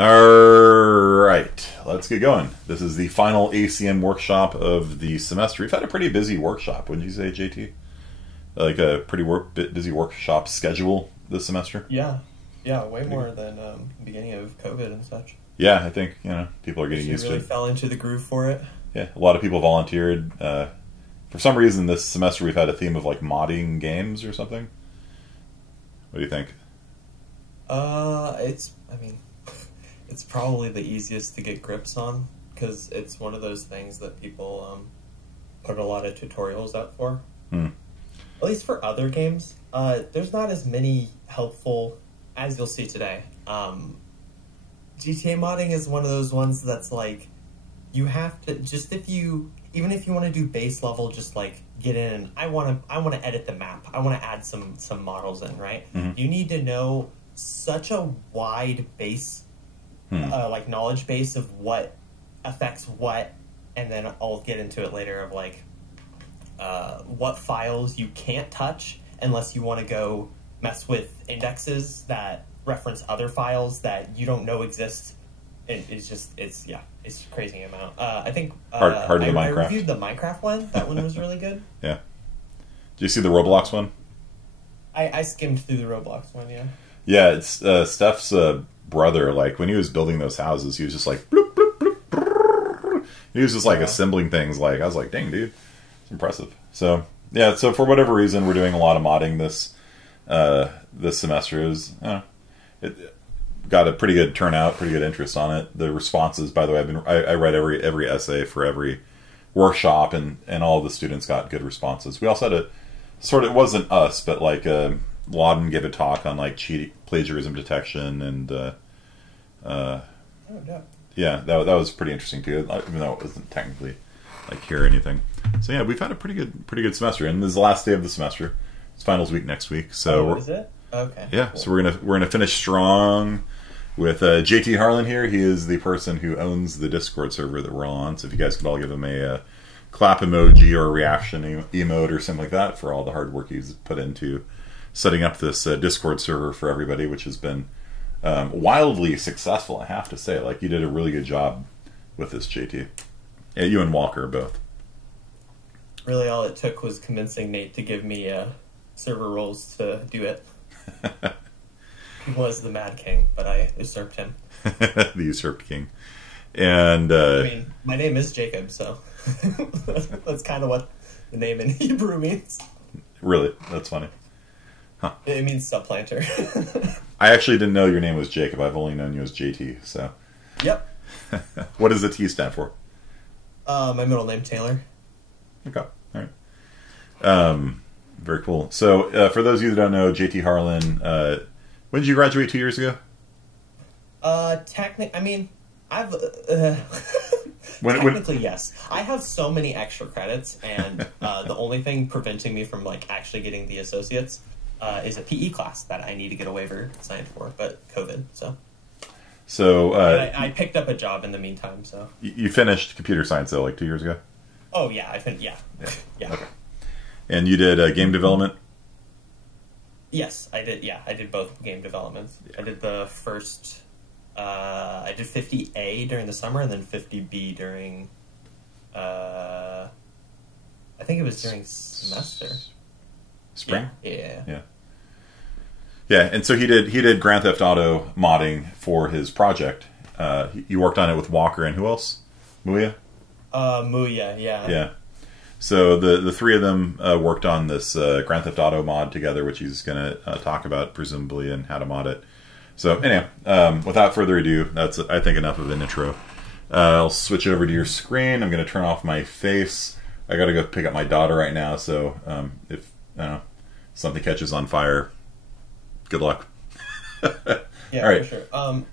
Alright, let's get going. This is the final ACM workshop of the semester. We've had a pretty busy workshop, wouldn't you say, JT? Like a pretty busy workshop schedule this semester? Yeah, way more than the beginning of COVID and such. Yeah, I think, people are getting used to it. Really fell into the groove for it. Yeah, a lot of people volunteered. For some reason this semester we've had a theme of like modding games or something. What do you think? It's probably the easiest to get grips on, because it's one of those things that people put a lot of tutorials out for. At least for other games. There's not as many helpful as you'll see today. GTA modding is one of those ones that's like, you have to, even if you want to do base level, just like get in, I want to edit the map, I want to add some models in, right? You need to know such a wide base, like knowledge base of what affects what, and then I'll get into it later of like what files you can't touch unless you want to go mess with indexes that reference other files that you don't know exist. It's a crazy amount. I think Harder than Minecraft. I reviewed the Minecraft one. That one was really good. Yeah. Did you see the Roblox one? I skimmed through the Roblox one, yeah. Yeah, it's Steph's brother. Like, when he was building those houses, he was just like, bloop, bloop, bloop, brrr. He was just like assembling things. Like, I was like, dang, dude, it's impressive. So, yeah, so for whatever reason, we're doing a lot of modding this semester. It got a pretty good turnout, pretty good interest on it. The responses, by the way, I read every essay for every workshop, and all of the students got good responses. We also had it wasn't us, but like Loden gave a talk on like plagiarism detection, and yeah, that was pretty interesting too, even though it wasn't technically like here or anything. So yeah, we've had a pretty good semester, and this is the last day of the semester. It's finals week next week, so is it? Okay. Yeah, cool. So we're gonna finish strong with JT Harlan here. He is the person who owns the Discord server that we're all on. So if you guys could all give him a clap emoji or a reaction emote or something like that for all the hard work he's put into setting up this Discord server for everybody, which has been wildly successful, I have to say. Like, you did a really good job with this, JT. Yeah, you and Walker both. Really, all it took was convincing Nate to give me server roles to do it. He was the Mad King, but I usurped him. The usurped king. And I mean, my name is Jacob, so that's kind of what the name in Hebrew means. Really? That's funny. Huh. It means supplanter. I actually didn't know your name was Jacob. I've only known you as JT, so. Yep. What does the T stand for? My middle name, Taylor. Okay. All right. Very cool. So, for those of you that don't know, JT Harlan, when did you graduate 2 years ago? Technically, I mean, I've... technically, yes. I have so many extra credits, and the only thing preventing me from, like, actually getting the associates is a PE class that I need to get a waiver signed for, but COVID, so... So, I picked up a job in the meantime, so... You finished computer science, though, like 2 years ago? Oh, yeah, yeah. Okay. And you did game development? Yes, I did. Yeah, I did both game developments. Yeah. I did the first. I did 50A during the summer, and then 50B during. I think it was during semester. Spring. Yeah. And so he did Grand Theft Auto modding for his project. You worked on it with Walker and who else? Muya. Muya. Yeah. Yeah. So the three of them worked on this Grand Theft Auto mod together, which he's going to talk about, presumably, and how to mod it. So anyway, without further ado, that's, I think, enough of an intro. I'll switch over to your screen. I'm going to turn off my face. I got to go pick up my daughter right now, so if something catches on fire, good luck. Yeah, all right. For sure.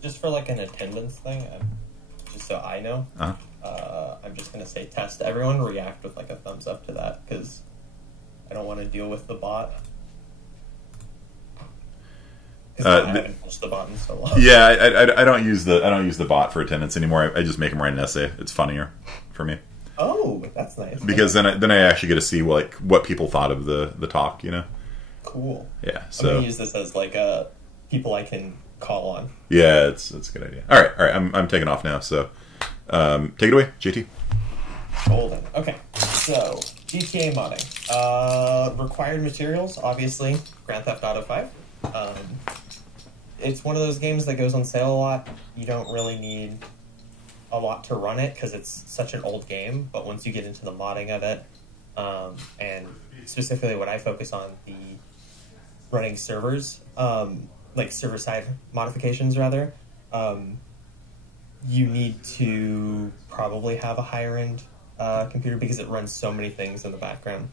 Just for like an attendance thing, just so I know. I'm just going to say test. Everyone react with like a thumbs up to that, because I don't want to deal with the bot. I haven't pushed the bot in so long. Yeah, I don't use the bot for attendance anymore. I just make them write an essay. It's funnier for me. Oh, that's nice. Because then I actually get to see what people thought of the talk, Cool. Yeah. So I'm going to use this as like people I can call on. Yeah, it's a good idea. All right. I'm taking off now. So take it away, JT. Golden. Okay, so GTA modding. Required materials, obviously, Grand Theft Auto 5. It's one of those games that goes on sale a lot. You don't really need a lot to run it because it's such an old game, but once you get into the modding of it, and specifically what I focus on, the running servers, like server-side modifications, rather, you need to probably have a higher-end computer because it runs so many things in the background.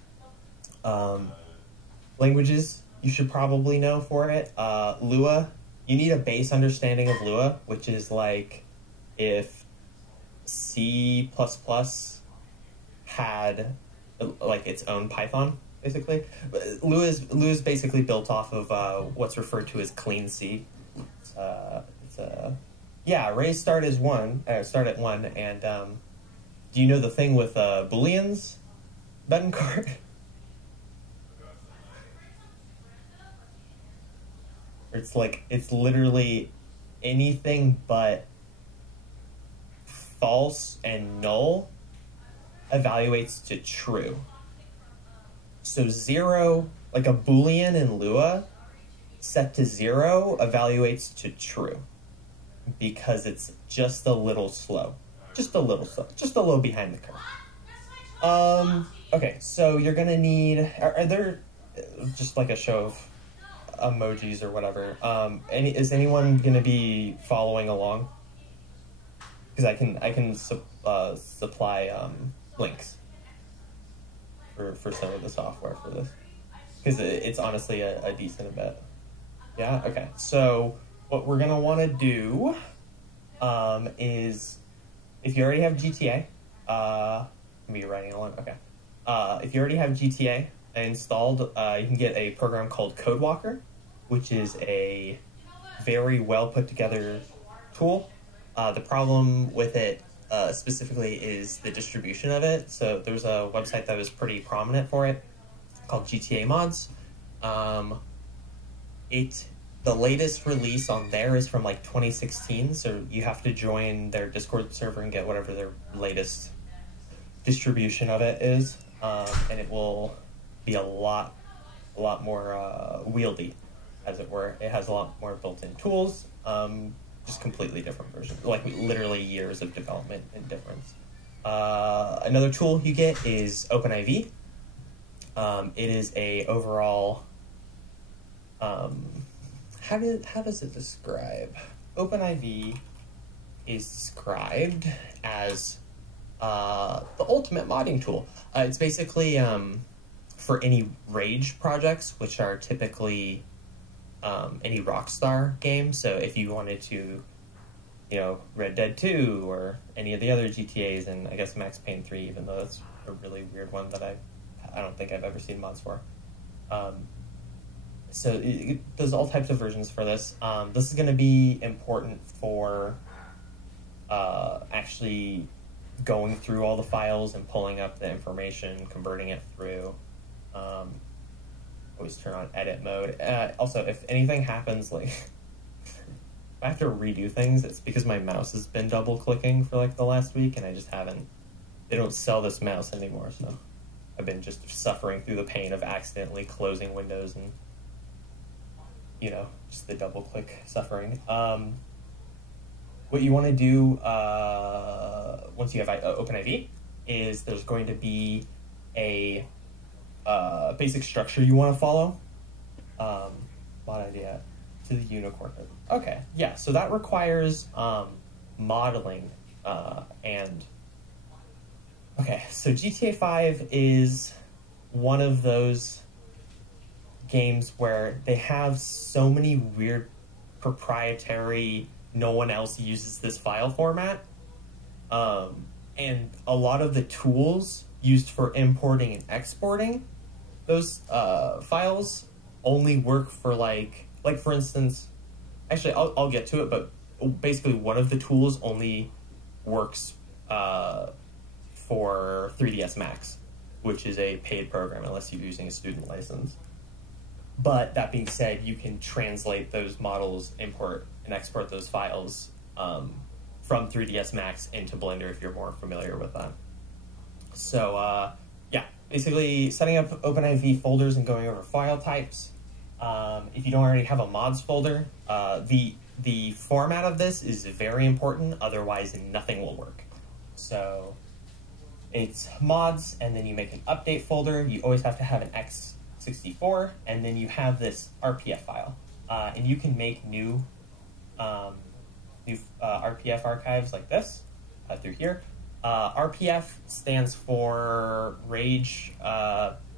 Languages, you should probably know for it. Lua, you need a base understanding of Lua, which is like if C++ had like its own Python, basically. Lua is basically built off of what's referred to as clean C. Arrays start at 1, and do you know the thing with booleans, Betancourt? It's literally anything but false and null evaluates to true. So 0, like a boolean in Lua, set to 0 evaluates to true because it's just a little slow. Just a little behind the curve. Okay, so you're gonna need, are there, just like a show of emojis or whatever, is anyone gonna be following along? Because I can supply links for some of the software for this, because it's honestly a decent bit. Yeah. Okay. So what we're gonna want to do is, if you already have GTA, be writing along. Okay. If you already have GTA installed, you can get a program called Codewalker, which is a very well put together tool. The problem with it specifically is the distribution of it. So there's a website that was pretty prominent for it called GTA Mods. The latest release on there is from like 2016, so you have to join their Discord server and get whatever their latest distribution of it is, and it will be a lot more wieldy, as it were. It has a lot more built-in tools, just completely different version, like literally years of development and difference. Another tool you get is OpenIV. It is a overall, how does it describe? OpenIV is described as the ultimate modding tool. It's basically for any Rage projects, which are typically any Rockstar game. So if you wanted to, Red Dead 2 or any of the other GTAs, and I guess Max Payne 3, even though that's a really weird one that I don't think I've ever seen mods for. So there's all types of versions for this. This is going to be important for actually going through all the files and pulling up the information, converting it through. Always turn on edit mode. Also, if anything happens, like if I have to redo things, it's because my mouse has been double clicking for like the last week, and I just haven't. They don't sell this mouse anymore, so I've been just suffering through the pain of accidentally closing windows and just the double click suffering. What you want to do once you have OpenIV is there's going to be a basic structure you want to follow. Mod idea to the unicorn. Okay, yeah, so that requires modeling and... Okay, so GTA 5 is one of those games where they have so many weird proprietary, no one else uses this file format, and a lot of the tools used for importing and exporting those files only work for like for instance, actually I'll get to it, but basically one of the tools only works for 3ds Max, which is a paid program unless you're using a student license. But that being said, you can translate those models, import and export those files from 3ds Max into Blender if you're more familiar with that. So yeah, basically setting up OpenIV folders and going over file types. If you don't already have a mods folder, the format of this is very important, otherwise nothing will work. So it's mods, and then you make an update folder. You always have to have an x64, and then you have this RPF file. And you can make new RPF archives like this through here. RPF stands for Rage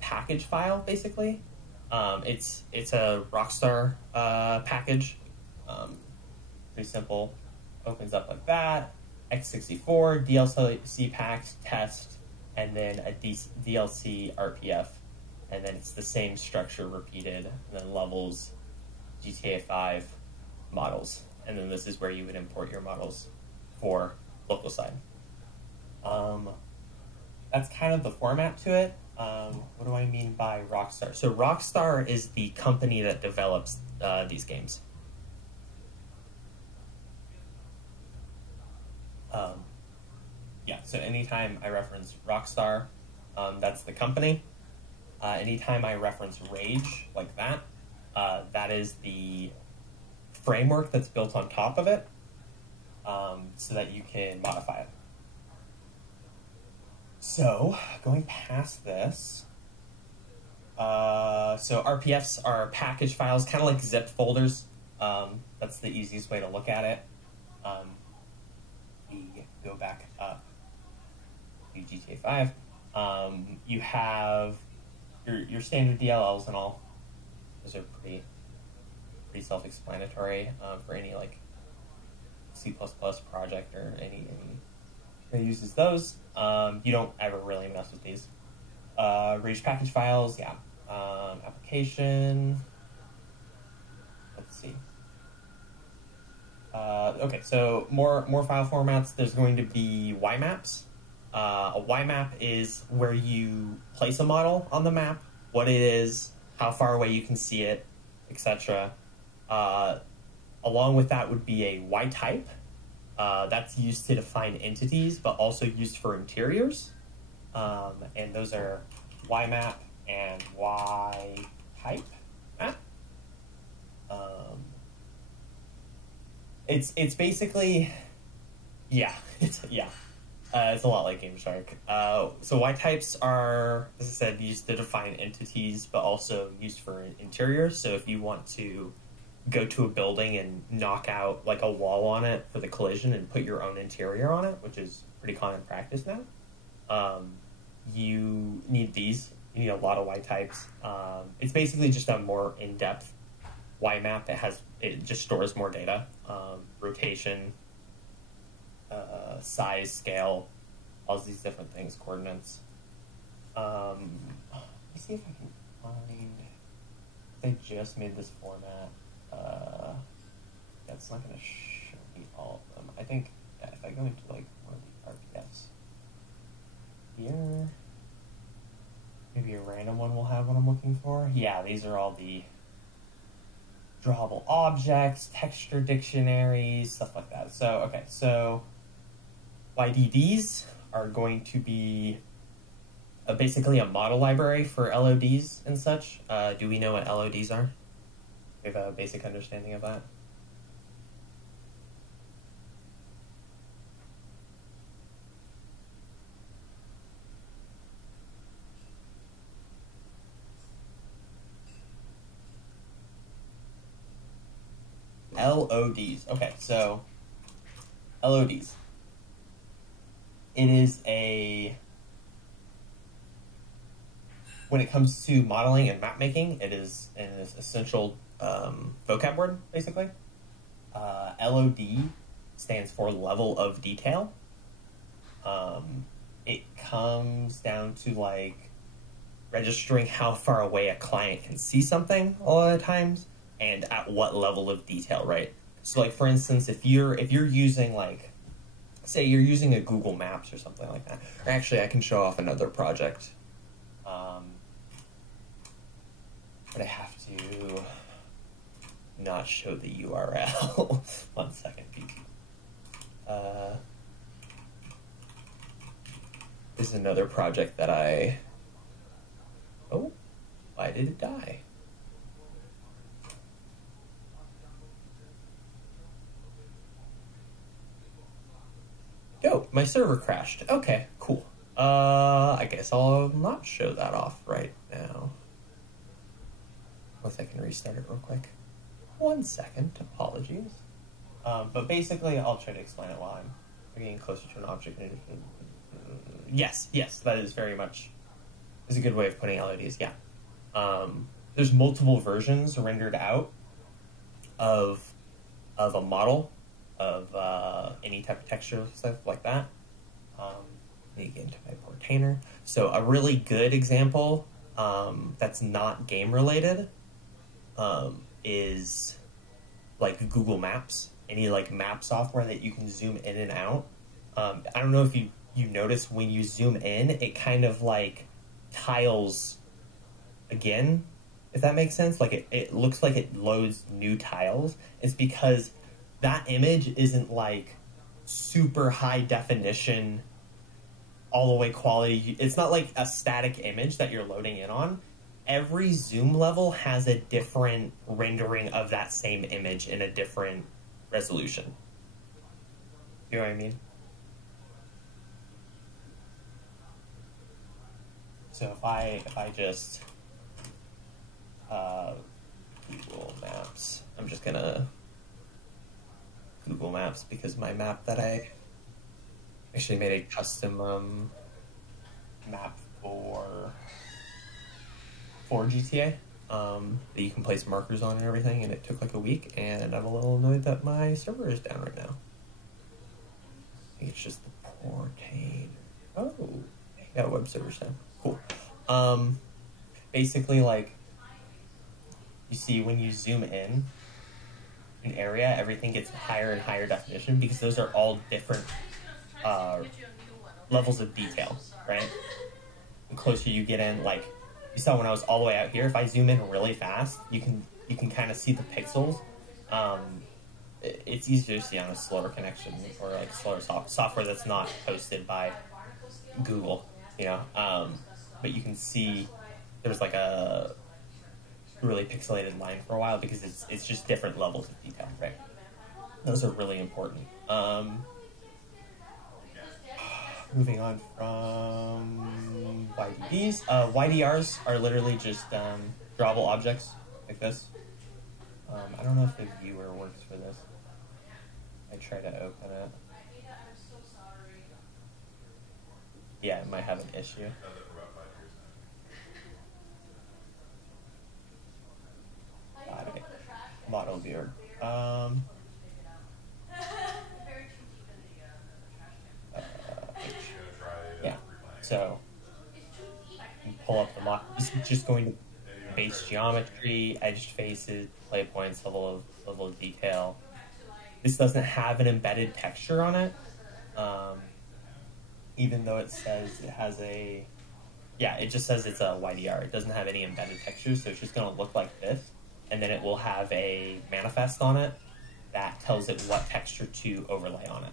Package File, basically. It's a Rockstar package. Pretty simple. Opens up like that. x64, DLC packs, test, and then a DLC RPF. And then it's the same structure repeated, and then levels, GTA 5 models. And then this is where you would import your models for local side. That's kind of the format to it. What do I mean by Rockstar? So Rockstar is the company that develops these games. Yeah, so anytime I reference Rockstar, that's the company. Anytime I reference Rage, like that, that is the framework that's built on top of it, so that you can modify it. So, going past this, so RPFs are package files, kind of like zipped folders. That's the easiest way to look at it. We go back up to GTA 5. You have your standard DLLs and all. Those are pretty self-explanatory for any like C++ project or any that uses those. You don't ever really mess with these. Rage package files, yeah. Application. Let's see. Okay, so more file formats. There's going to be Y-maps. A Y-map is where you place a model on the map, what it is, how far away you can see it, etc. Along with that would be a Y-type. That's used to define entities, but also used for interiors. And those are Y-map and Y-type map. It's basically, yeah, it's a lot like GameShark. So Y-types are, as I said, used to define entities, but also used for interiors. So if you want to go to a building and knock out like a wall on it for the collision and put your own interior on it, which is pretty common practice now, you need these. You need a lot of Y-types. It's basically just a more in-depth Y-map. It just stores more data, rotation, size, scale, all these different things, coordinates. Let me see if I can find. They just made this format. That's not going to show me all of them. I think if I go into like one of the RPFs here, maybe a random one will have what I'm looking for. Yeah, these are all the drawable objects, texture dictionaries, stuff like that. So, okay, so Ytds are going to be basically a model library for LODs and such. Do we know what LODs are? We have a basic understanding of that. LODs. Okay, so LODs. It is when it comes to modeling and map making, it is an essential vocab word, basically. LOD stands for level of detail. It comes down to like registering how far away a client can see something a lot of times and at what level of detail, right? So like for instance, if you're using like, say you're using a Google Maps or something like that. Or actually I can show off another project. But I have to not show the URL. 1 second. This is another project that oh, why did it die? Oh, my server crashed. Okay, cool. I guess I'll not show that off right now. Unless I can restart it real quick. 1 second, apologies. But basically, I'll try to explain it while I'm getting closer to an object. Yes, that is very much is a good way of putting LEDs. Yeah, there's multiple versions rendered out of a model of any type of texture stuff like that. Let me get into my Portainer. So a really good example that's not game related is like Google Maps. Any like map software that you can zoom in and out. I don't know if you notice when you zoom in, it kind of like tiles again, if that makes sense. Like it looks like it loads new tiles. It's because that image isn't like super high definition, all the way quality. It's not like a static image that you're loading in on. Every zoom level has a different rendering of that same image in a different resolution. You know what I mean? So if I just Google Maps, I'm just gonna Google Maps because my map that I actually made a custom map for GTA that you can place markers on and everything, and it took like a week, and I'm a little annoyed that my server is down right now. I think it's just the Portainer. Oh, got a web server down. Cool. Basically, like, you see when you zoom in an area, everything gets higher and higher definition because those are all different levels of detail, right? The closer you get in, like, you saw when I was all the way out here, if I zoom in really fast, you can kind of see the pixels. It's easier to see on a slower connection or like slower software that's not hosted by Google, you know. But you can see there's like a really pixelated line for a while because it's just different levels of detail, right? Those are really important. Moving on from YDDs. YDRs are literally just drawable objects like this. I don't know if the viewer works for this. I try to open it. Yeah, it might have an issue. Model viewer. Yeah. So you pull up the model. This is just going to base geometry, edged faces, play points, level of detail. This doesn't have an embedded texture on it, even though it says it has a. Yeah, it just says it's a YDR. It doesn't have any embedded texture, so it's just going to look like this. And then it will have a manifest on it that tells it what texture to overlay on it.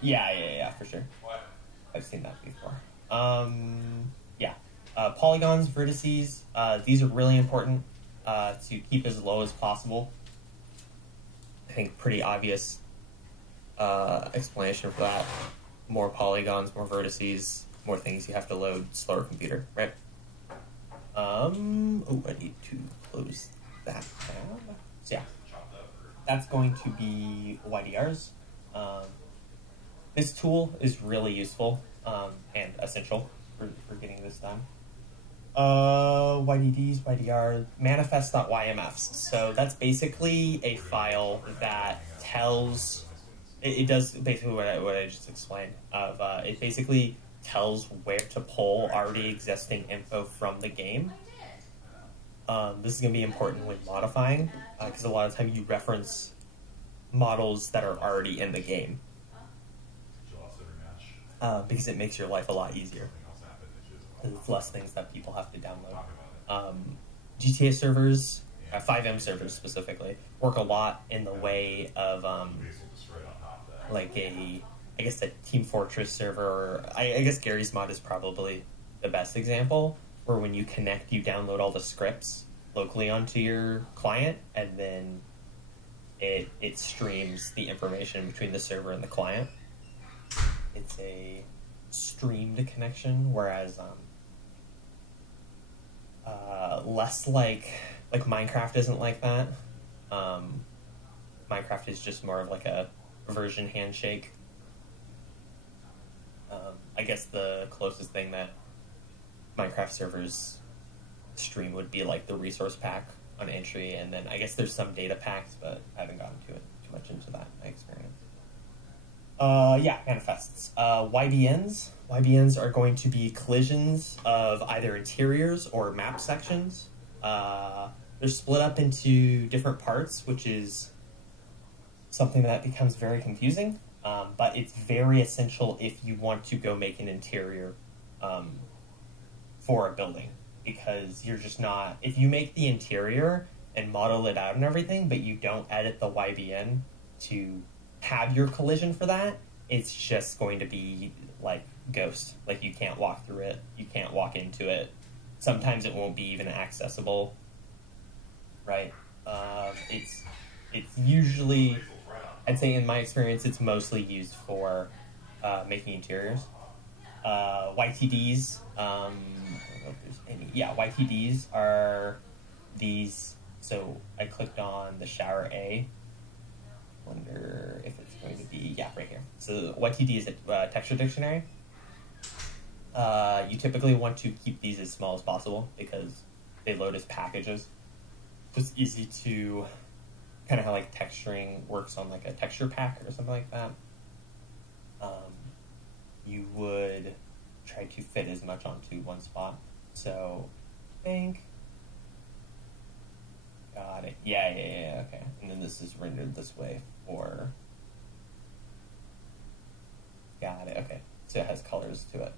Yeah, for sure. I've seen that before. Yeah. Polygons, vertices, these are really important to keep as low as possible. I think pretty obvious explanation for that. More polygons, more vertices, more things you have to load, slower computer, right? Oh, I need to close that tab. So yeah, that's going to be YDRs. This tool is really useful and essential for getting this done. YDDs, YDR, manifest.ymfs. So that's basically a file that tells. It does basically what I just explained. It basically tells where to pull already existing info from the game. This is going to be important when modifying, because a lot of times you reference models that are already in the game. Because it makes your life a lot easier. There's less things that people have to download. GTA servers, 5M servers specifically, work a lot in the way of like I guess a Team Fortress server. Or I guess Gary's mod is probably the best example, where when you connect, you download all the scripts locally onto your client, and then it streams the information between the server and the client. It's a streamed connection, whereas less like Minecraft isn't like that. Minecraft is just more of like a version handshake. I guess the closest thing that Minecraft servers stream would be like the resource pack on entry, and then I guess there's some data packs, but I haven't gotten too much into that in my experience. Yeah, manifests. YBNs. YBNs are going to be collisions of either interiors or map sections. They're split up into different parts, which is something that becomes very confusing, but it's very essential if you want to go make an interior for a building, because you're just not... If you make the interior and model it out and everything, but you don't edit the YBN to have your collision for that, it's just going to be like Ghost. Like, you can't walk through it, you can't walk into it. Sometimes it won't be even accessible, right? It's usually, I'd say in my experience, it's mostly used for making interiors. Ytds, I don't know if there's any. Yeah, Ytds are these. So I clicked on the shower A. Wonder if it's going to be, yeah, right here. So Ytd is a texture dictionary. You typically want to keep these as small as possible because they load as packages. It's easy to kind of how like texturing works on like a texture pack or something like that. You would try to fit as much onto one spot. So I think, got it. Yeah, okay. And then this is rendered this way for, got it, okay. So it has colors to it.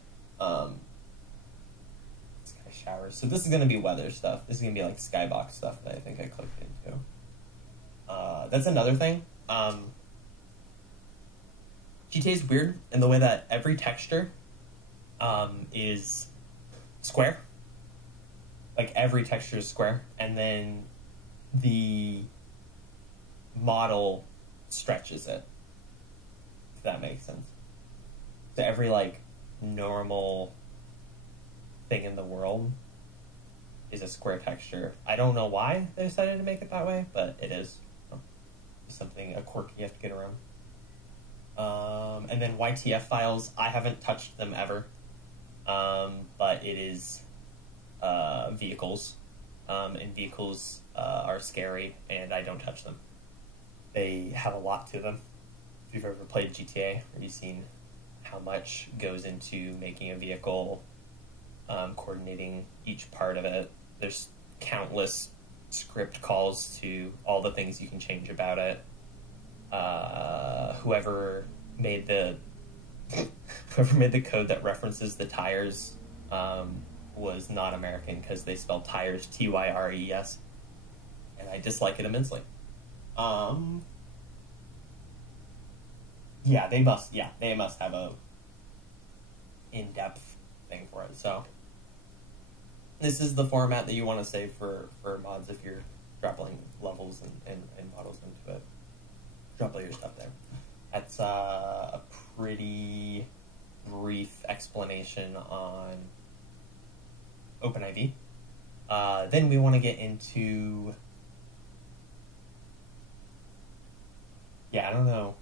Sky showers. So this is going to be weather stuff. This is going to be like skybox stuff that I think I clicked into. That's another thing. GTA is weird in the way that every texture is square. Like, every texture is square, and then the model stretches it, if that makes sense. So every, like, normal thing in the world is a square texture. I don't know why they decided to make it that way, but it is. It's something, a quirk you have to get around. And then YTF files, I haven't touched them ever, but it is vehicles, and vehicles are scary, and I don't touch them. They have a lot to them. If you've ever played GTA, or you've seen how much goes into making a vehicle, coordinating each part of it, there's countless script calls to all the things you can change about it. Whoever made the code that references the tires was not American, because they spelled tires Tyres, and I dislike it immensely. Yeah, they must have a in-depth thing for it. So this is the format that you want to save for mods if you're dropping levels and models into it. Drop all your stuff there. That's a pretty brief explanation on OpenIV. Then we want to get into... Yeah, I don't know.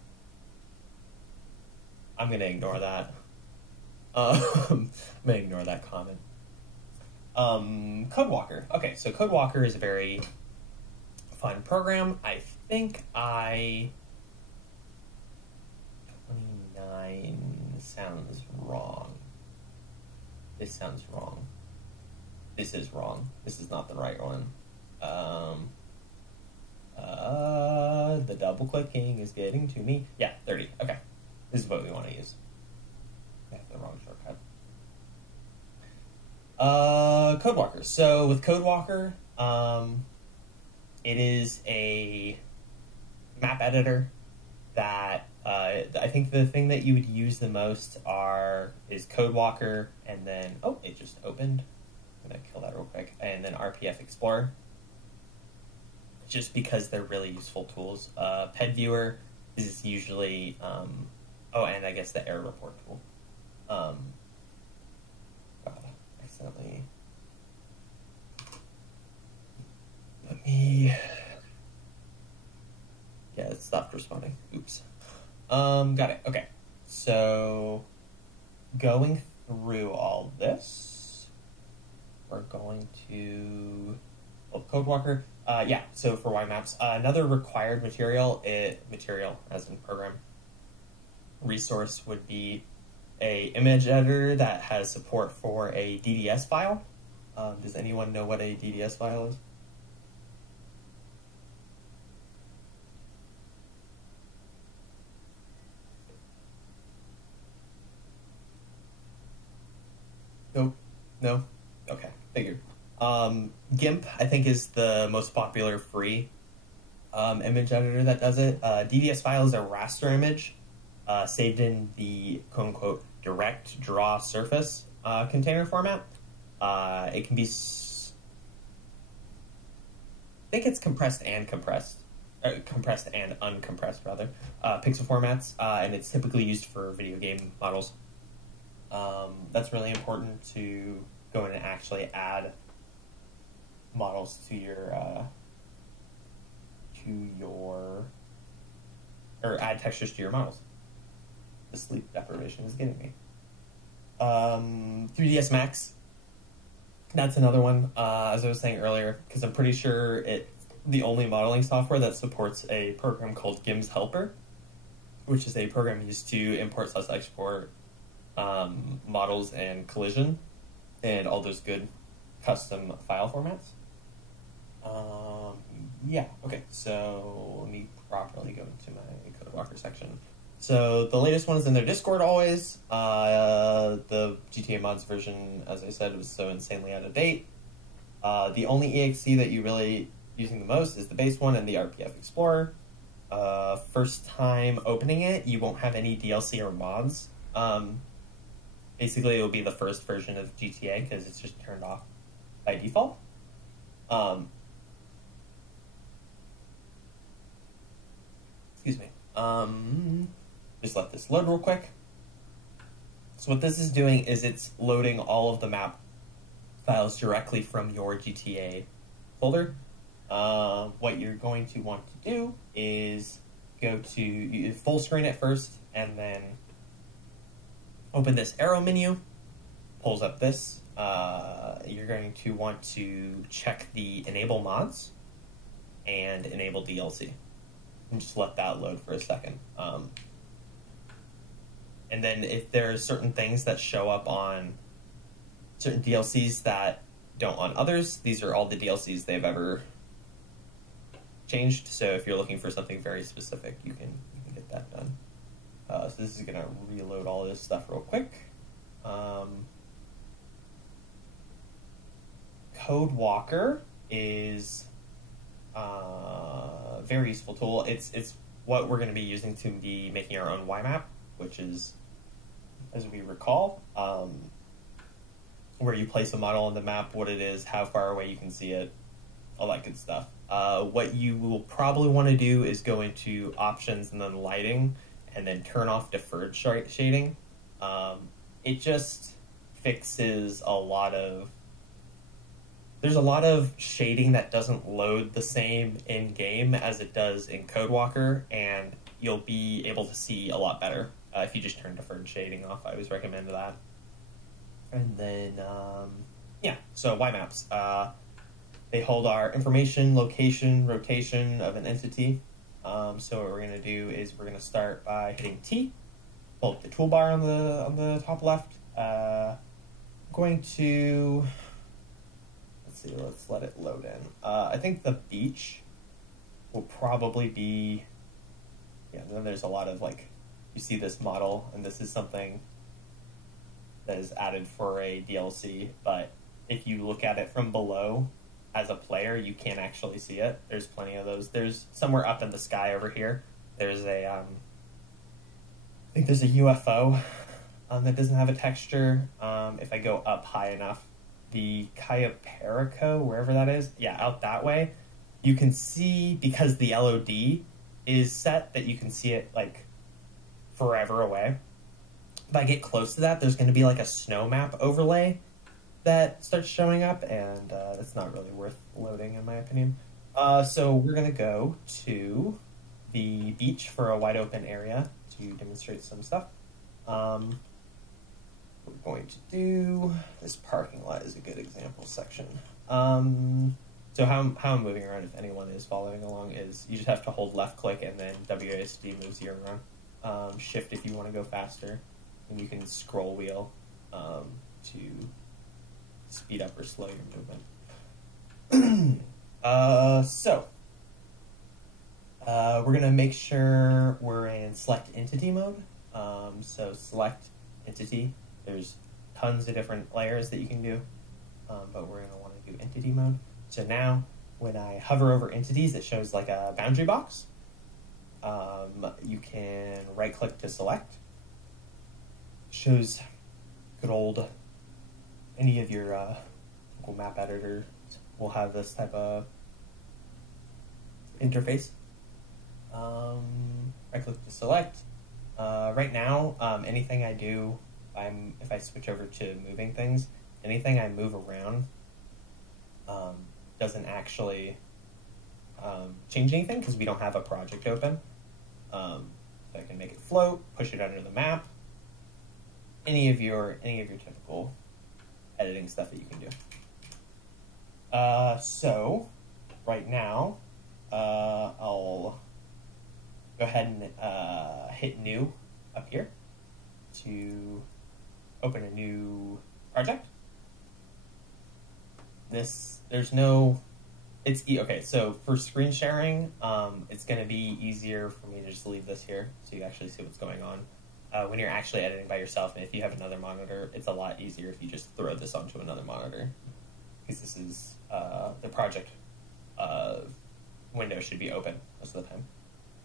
I'm going to ignore that. I'm going to ignore that comment. Codewalker. Okay, so Codewalker is a very fun program. I think 29 sounds wrong. This sounds wrong. This is wrong. This is not the right one. The double clicking is getting to me. Yeah, 30. Okay. This is what we want to use. I have the wrong shortcut. Codewalker. So with Codewalker, it is a map editor that I think the thing that you would use the most is Codewalker, and then it just opened. I'm gonna kill that real quick, and then RPF Explorer, just because they're really useful tools. Ped Viewer is usually and I guess the error report tool. Accidentally. Let me. Yeah, it stopped responding. Oops. Got it. Okay. So, going through all this, we're going to Codewalker. So for Y maps, another required material as in program resource would be a image editor that has support for a DDS file. Does anyone know what a DDS file is? Nope. No? Okay, figured. GIMP, I think, is the most popular free image editor that does it. DDS file is a raster image saved in the quote-unquote direct draw surface container format. It can be... I think it's compressed and uncompressed, rather. Pixel formats, and it's typically used for video game models. That's really important to go in and actually add models to or add textures to your models. The sleep deprivation is getting me. 3ds Max, that's another one, as I was saying earlier, because I'm pretty sure it's the only modeling software that supports a program called GIMS Helper, which is a program used to import/export models and collision and all those good custom file formats. Okay, so let me properly go into my Codewalker section. So the latest one is in their Discord always. The GTA mods version, as I said, was so insanely out of date. The only exe that you really using the most is the base one and the RPF Explorer. First time opening it, you won't have any DLC or mods. Basically, it will be the first version of GTA because it's just turned off by default. Excuse me. Just let this load real quick. So what this is doing is it's loading all of the map files directly from your GTA folder. What you're going to want to do is you full screen it first, and then open this arrow menu, pulls up this. You're going to want to check the enable mods and enable DLC. And just let that load for a second. And then if there's certain things that show up on certain DLCs that don't on others, these are all the DLCs they've ever changed. So if you're looking for something very specific, you can get that done. So this is going to reload all this stuff real quick. Codewalker is a very useful tool. It's what we're going to be using to be making our own Y map, which is, as we recall, where you place a model on the map, what it is, how far away you can see it, all that good stuff. What you will probably want to do is go into options and then lighting, and then turn off deferred shading. It just fixes there's a lot of shading that doesn't load the same in-game as it does in Codewalker, and you'll be able to see a lot better if you just turn deferred shading off. I always recommend that. And then, so Y maps. They hold our information, location, rotation of an entity. So what we're going to do is we're going to start by hitting T, pull up the toolbar on the top left. Going to, let's let it load in. I think the beach will probably be, then there's a lot of you see this model, and this is something that is added for a DLC, but if you look at it from below as a player, you can't actually see it. There's plenty of those. There's somewhere up in the sky over here. There's a, I think there's a UFO that doesn't have a texture. If I go up high enough, the Kayaperico, wherever that is, yeah, out that way, you can see, because the LOD is set, that you can see it like forever away. If I get close to that, there's going to be like a snow map overlay that starts showing up, and that's not really worth loading, in my opinion. So we're going to go to the beach for a wide open area to demonstrate some stuff. We're going to do this parking lot is a good example section. So how I'm moving around, if anyone is following along, is you just have to hold left click and then WASD moves you around. Shift if you want to go faster, and you can scroll wheel to speed up or slow your movement. We're going to make sure we're in select entity mode. So select entity. There's tons of different layers that you can do, but we're going to want to do entity mode. So now, when I hover over entities, it shows like a boundary box. You can right-click to select. Shows good old, any of your Google Map editors will have this type of interface. Right-click to select. Right now, anything I do, if I switch over to moving things, anything I move around doesn't actually change anything because we don't have a project open. So I can make it float, push it under the map, any of your typical editing stuff that you can do. So right now, I'll go ahead and hit new up here to open a new project. Okay, so for screen sharing, it's going to be easier for me to just leave this here so you actually see what's going on. When you're actually editing by yourself, and if you have another monitor, it's a lot easier if you just throw this onto another monitor, because this is the project window should be open most of the time.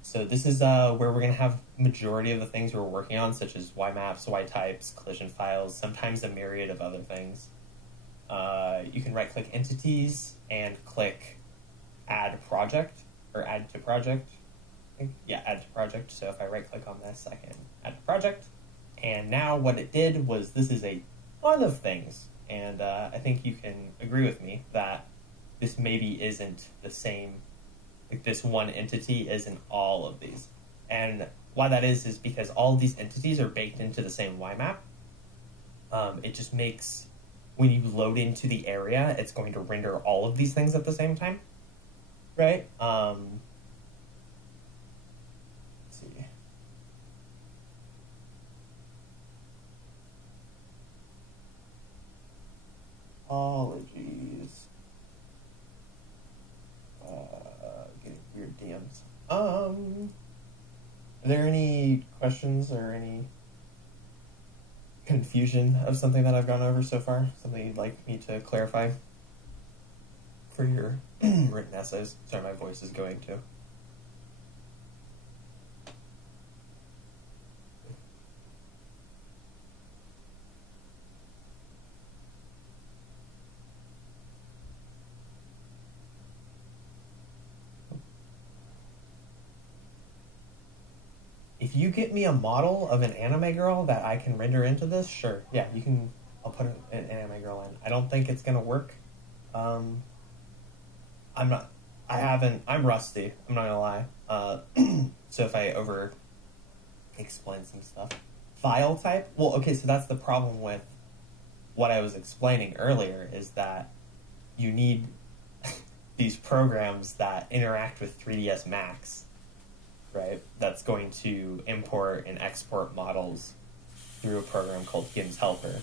So this is where we're going to have majority of the things we're working on, such as Y maps, Y types, collision files, sometimes a myriad of other things. You can right-click entities and click Add Project, or Add to Project. Yeah, Add to Project. So if I right-click on this, I can add to project. And now what it did was, this is a ton of things. And I think you can agree with me that this maybe isn't the same, like this one entity isn't all of these. And why that is because all of these entities are baked into the same Y map. It just makes, when you load into the area, it's going to render all of these things at the same time, right? Let's see. Apologies. Getting weird DMs. Are there any questions or any confusion of something that I've gone over so far? Something you'd like me to clarify for your written essays? Sorry, my voice is going too. If you get me a model of an anime girl that I can render into this, sure. Yeah, you can. I'll put an anime girl in. I don't think it's going to work. I'm rusty. I'm not going to lie. So if I explain some stuff. File type? Well, okay, so that's the problem with what I was explaining earlier, is that you need these programs that interact with 3ds Max. Right, that's going to import and export models through a program called Gim's Helper.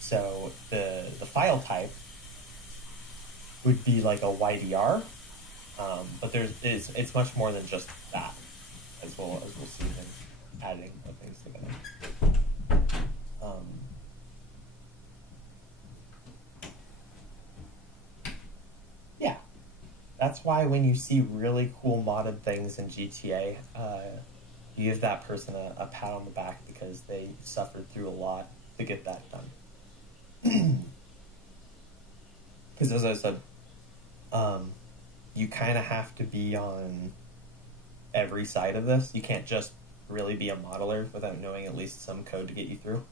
So the file type would be like a YDR, but it's much more than just that, as we'll see in adding things together. that's why when you see really cool modded things in GTA, you give that person a pat on the back because they suffered through a lot to get that done. Because as I said, you kind of have to be on every side of this. You can't just really be a modeler without knowing at least some code to get you through.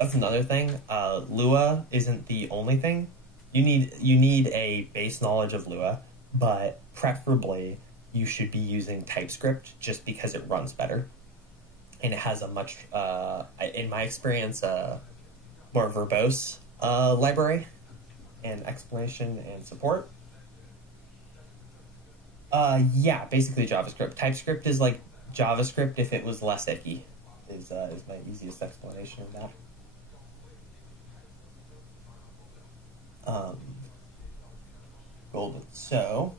That's another thing. Lua isn't the only thing. You need a base knowledge of Lua, but preferably you should be using TypeScript just because it runs better. And it has a much, in my experience, more verbose library and explanation and support. Yeah, basically JavaScript. TypeScript is like JavaScript if it was less icky, is my easiest explanation of that. Golden. So,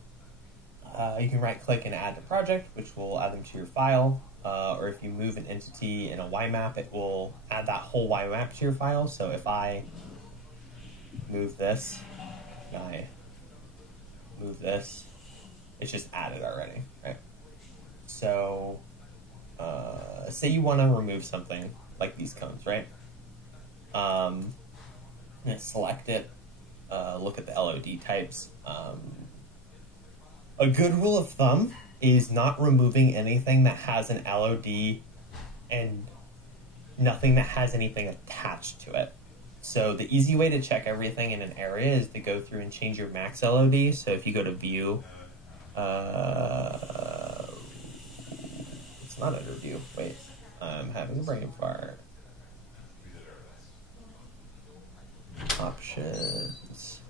you can right-click and add to project, which will add them to your file. Or if you move an entity in a YMap, it will add that whole YMap to your file. So if I move this, and I move this, it's just added already, right? So, say you want to remove something like these cones, right? I'm going to select it, look at the LOD types. A good rule of thumb is not removing anything that has an LOD and nothing that has anything attached to it. So the easy way to check everything in an area is to go through and change your max LOD. So if you go to view, it's not under view. Wait, I'm having a brain fart. Options.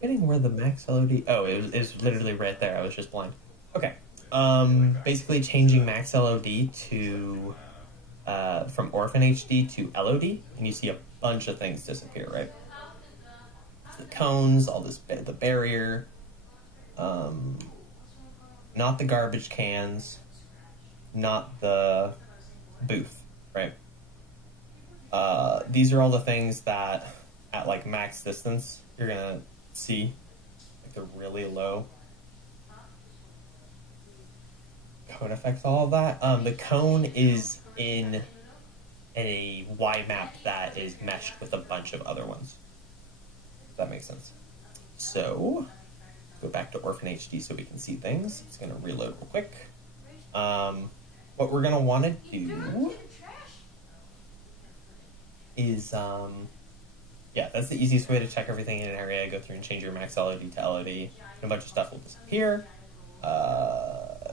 Getting where the max LOD. Oh, it was literally right there. I was just blind. Okay. Basically changing max LOD to from Orphan HD to LOD, and you see a bunch of things disappear, right? The cones, all this the barrier, not the garbage cans, not the booth, right? These are all the things that at like max distance you're gonna see, like the really low cone affects all of that. The cone is in a Y map that is meshed with a bunch of other ones. If that makes sense. So, go back to Orphan HD so we can see things. It's going to reload real quick. What we're going to want to do is, yeah, that's the easiest way to check everything in an area. Go through and change your max LOD to LOD, and a bunch of stuff will disappear.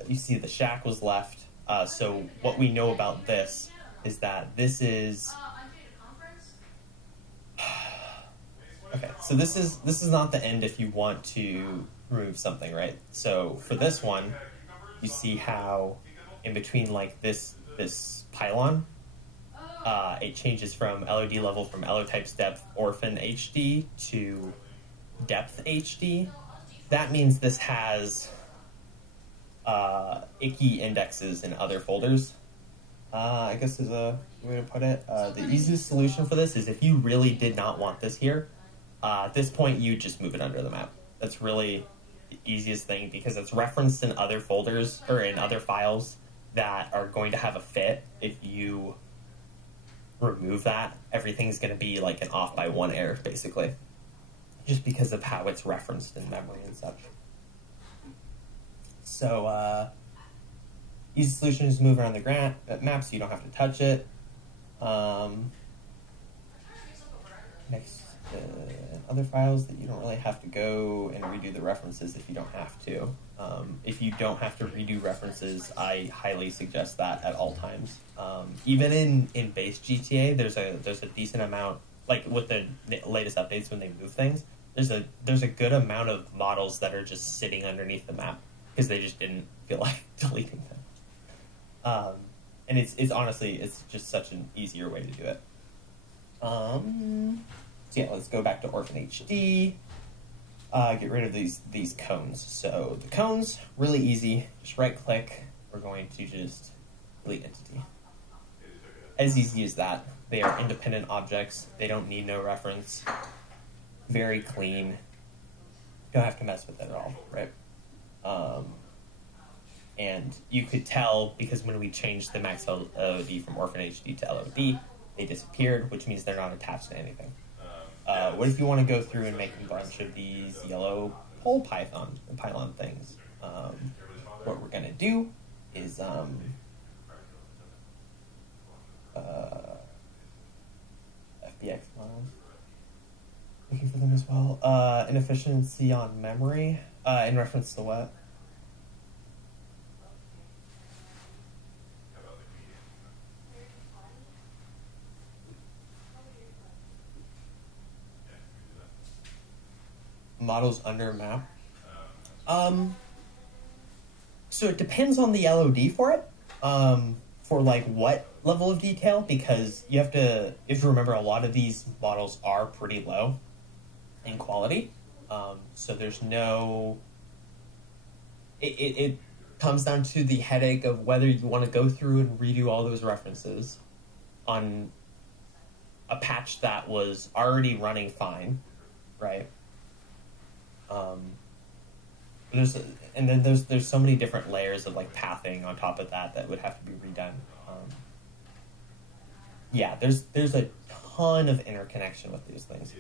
You see the shack was left. So what we know about this is that this is okay. So this is not the end if you want to remove something, right? So for this one, you see how in between like this pylon, it changes from LOD level from LO types depth Orphan HD to depth HD. That means this has icky indexes in other folders. I guess is a way to put it. The easiest solution for this is if you really did not want this here, at this point you just move it under the map. That's really the easiest thing because it's referenced in other folders or in other files that are going to have a fit. If you remove that, everything's going to be like an off by one error basically, just because of how it's referenced in memory and such. So, easy solution is move around the map so you don't have to touch it. Next, other files that you don't really have to go and redo the references if you don't have to. If you don't have to redo references, I highly suggest that at all times. Even in base GTA, there's a decent amount, like with the latest updates when they move things, there's a good amount of models that are just sitting underneath the map because they just didn't feel like deleting them. And it's honestly, it's just such an easier way to do it. So yeah, let's go back to Orphan HD. Get rid of these cones. So the cones, really easy. Just right click. We're going to just delete entity. as easy as that. They are independent objects. They don't need no reference. Very clean. Don't have to mess with it at all, right? And you could tell because when we changed the max LOD from orphan HD to LOD, they disappeared, which means they're not attached to anything. What if you want to go through and make a bunch of these yellow pole pylon things? What we're going to do is FBX models. Looking for them as well. Inefficiency on memory in reference to what? Models under map. So it depends on the LOD for it. For like what level of detail, because you have to remember a lot of these models are pretty low in quality. So there's no. It comes down to the headache of whether you want to go through and redo all those references on a patch that was already running fine, right? There's so many different layers of like pathing on top of that would have to be redone. Yeah, there's a ton of interconnection with these things.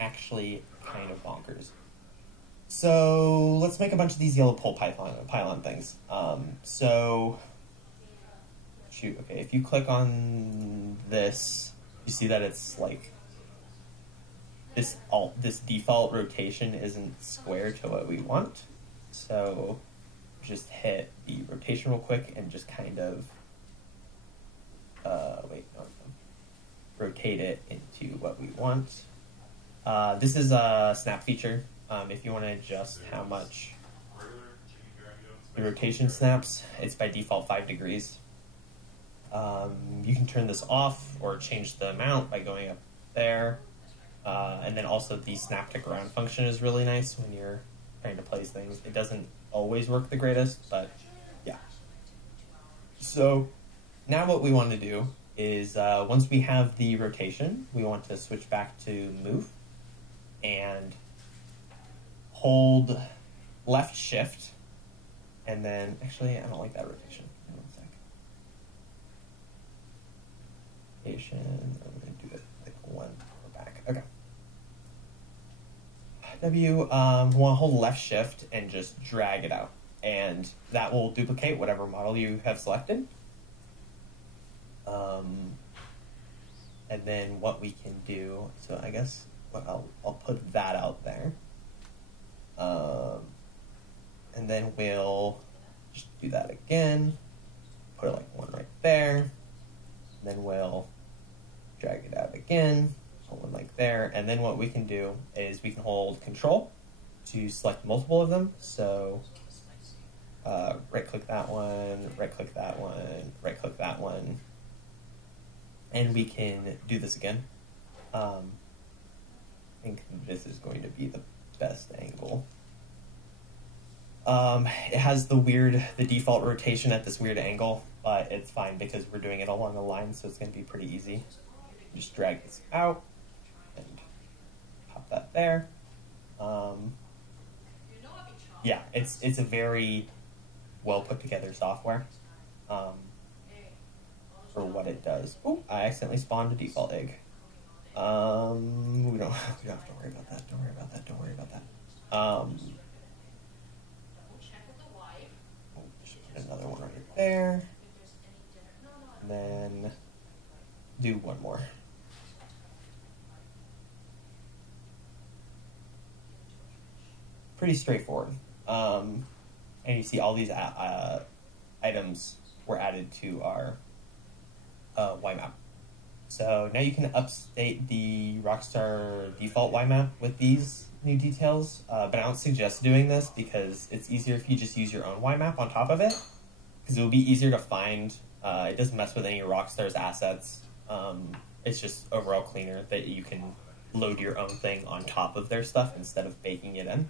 Actually, kind of bonkers. So let's make a bunch of these yellow pole pylon things. Shoot. Okay, if you click on this, you see that it's like. This default rotation isn't square to what we want, so just hit the rotation real quick and just kind of rotate it into what we want. This is a snap feature. If you want to adjust how much the rotation snaps, it's by default 5 degrees. You can turn this off or change the amount by going up there. And then also the snap to ground function is really nice when you're trying to place things. It doesn't always work the greatest, but yeah. So now what we want to do is once we have the rotation, we want to switch back to move and hold left shift. And then, actually, I don't like that rotation. Hang on a sec. Rotation, I'm going to do it like one back. Okay. W, we want to hold left shift and just drag it out. And that will duplicate whatever model you have selected. And then what we can do, so I guess I'll put that out there. And then we'll just do that again. Put like one right there. And then we'll drag it out again. One like there, and then what we can do is we can hold Control to select multiple of them. So right-click that one, right-click that one, right-click that one, and we can do this again. I think this is going to be the best angle. It has the default rotation at this weird angle, but it's fine because we're doing it along a line, so it's going to be pretty easy. Just drag this out. And pop that there. Yeah, it's a very well put together software for what it does. Oh, I accidentally spawned a default egg. We don't have to worry about that. Don't worry about that. Don't worry about that. Just put another one right there. And then do one more. Pretty straightforward. And you see all these items were added to our YMap. So now you can update the Rockstar default YMap with these new details, but I don't suggest doing this because it's easier if you just use your own YMap on top of it, because it will be easier to find. It doesn't mess with any of Rockstar's assets. It's just overall cleaner that you can load your own thing on top of their stuff instead of baking it in.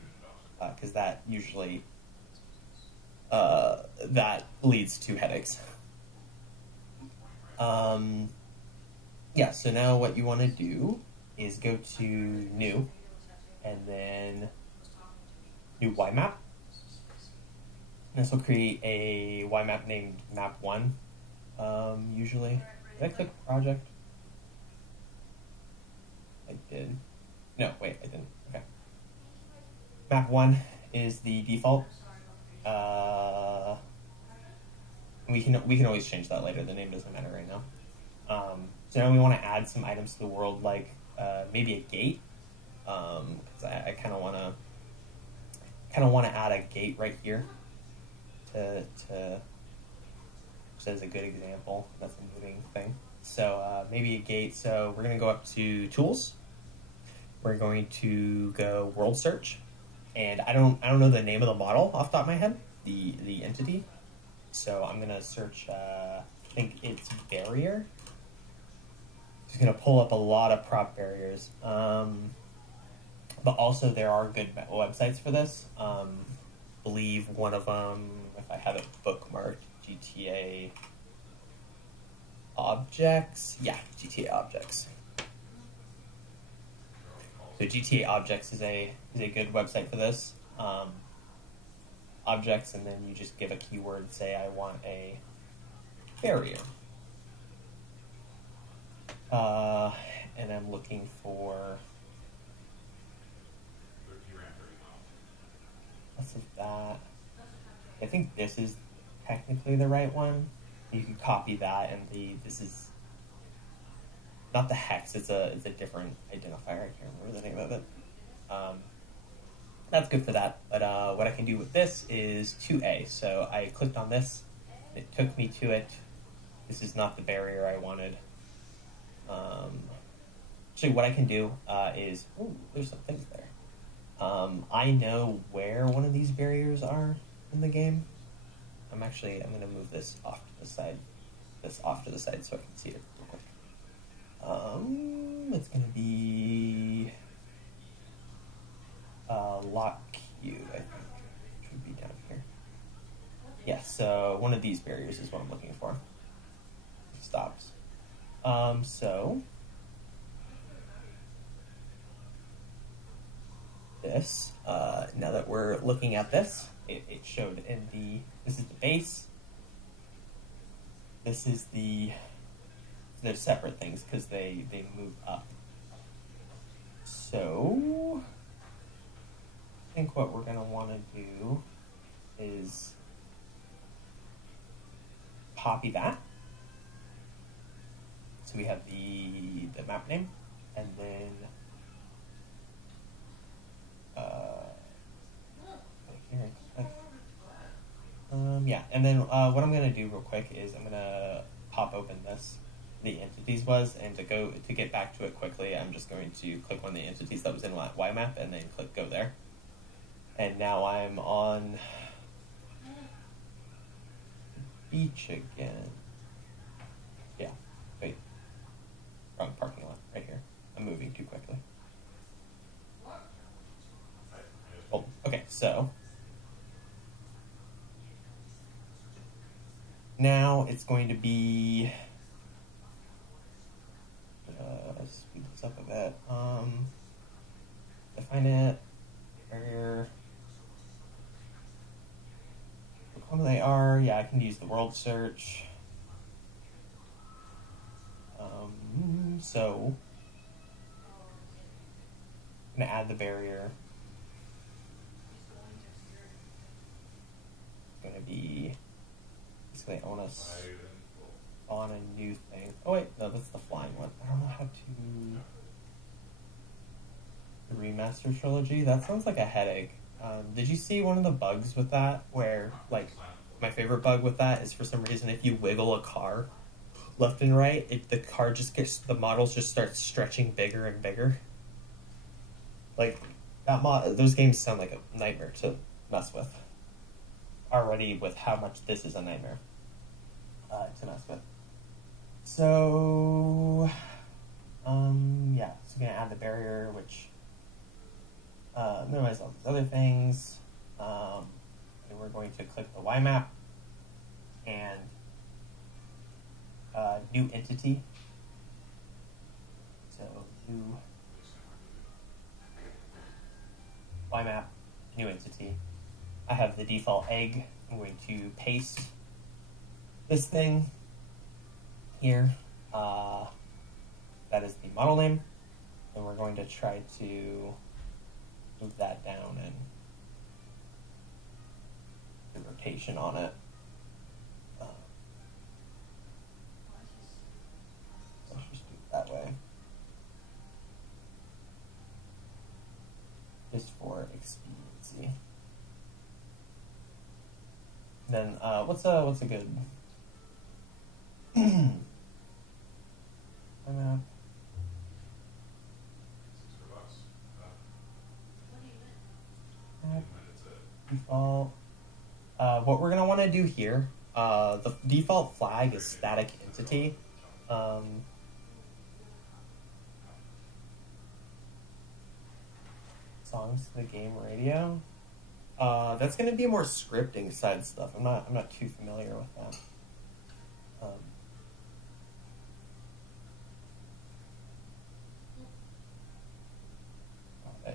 Because that usually that leads to headaches. Yeah, so now what you want to do is go to New, and then New YMap. This will create a YMap named Map1, usually. Did I click Project? I did. No, wait, I didn't. Okay. Map1 is the default. We can always change that later. The name doesn't matter right now. So now we want to add some items to the world, like maybe a gate, because I kind of want to add a gate right here to as a good example. That's a moving thing. So maybe a gate. So we're going to go up to Tools. We're going to go World Search, and I don't know the name of the model off the top of my head, the entity. So I'm going to search. I think it's barrier. It's going to pull up a lot of prop barriers. But also there are good websites for this. Believe one of them, if I have it bookmarked, GTA Objects. Yeah, GTA Objects. So GTA Objects is a good website for this. Objects, and then you just give a keyword. Say I want a barrier. And I'm looking for what's that? I think this is technically the right one. You can copy that, and this is not the hex. It's a different identifier. I can't remember the name of it. That's good for that. But what I can do with this is 2A. So I clicked on this. It took me to it. This is not the barrier I wanted. Actually, what I can do is... Ooh, there's some things there. I know where one of these barriers are in the game. I'm going to move this off to the side. So I can see it real quick. It's going to be... lock Q, I think. Should be down here. Yeah, so one of these barriers is what I'm looking for. It stops. So this, now that we're looking at this, it showed in this is the base. This is they're separate things because they move up. So I think what we're going to want to do is copy that. So we have the map name, and then yeah, and then what I'm going to do real quick is I'm going to pop open the entities was, and to get back to it quickly, I'm just going to click on the entities that was in YMap and then click go there. And now I'm on beach again. Yeah, wait. Wrong parking lot, right here. I'm moving too quickly. Oh, okay, so now it's going to be speed this up a bit. Define it. Barrier. What they are? Yeah, I can use the world search. So I'm gonna add the barrier. It's gonna be basically I want to spawn a new thing. Oh wait, no, that's the flying one. I don't know how to. The remaster trilogy. That sounds like a headache. Did you see one of the bugs with that? Where like my favorite bug with that is for some reason if you wiggle a car left and right, the models just start stretching bigger and bigger. Like those games sound like a nightmare to mess with. Already with how much this is a nightmare to mess with. So yeah, so I'm gonna add the barrier, which minimize all these other things. And we're going to click the YMap and new entity. So new YMap, new entity. I have the default egg. I'm going to paste this thing here. That is the model name. And we're going to try to move that down and the rotation on it. Let's just do it that way. Just for expediency. Then what's a good default. What we're gonna want to do here, the default flag is static entity. Songs to the game radio. That's gonna be more scripting side stuff. I'm not too familiar with that.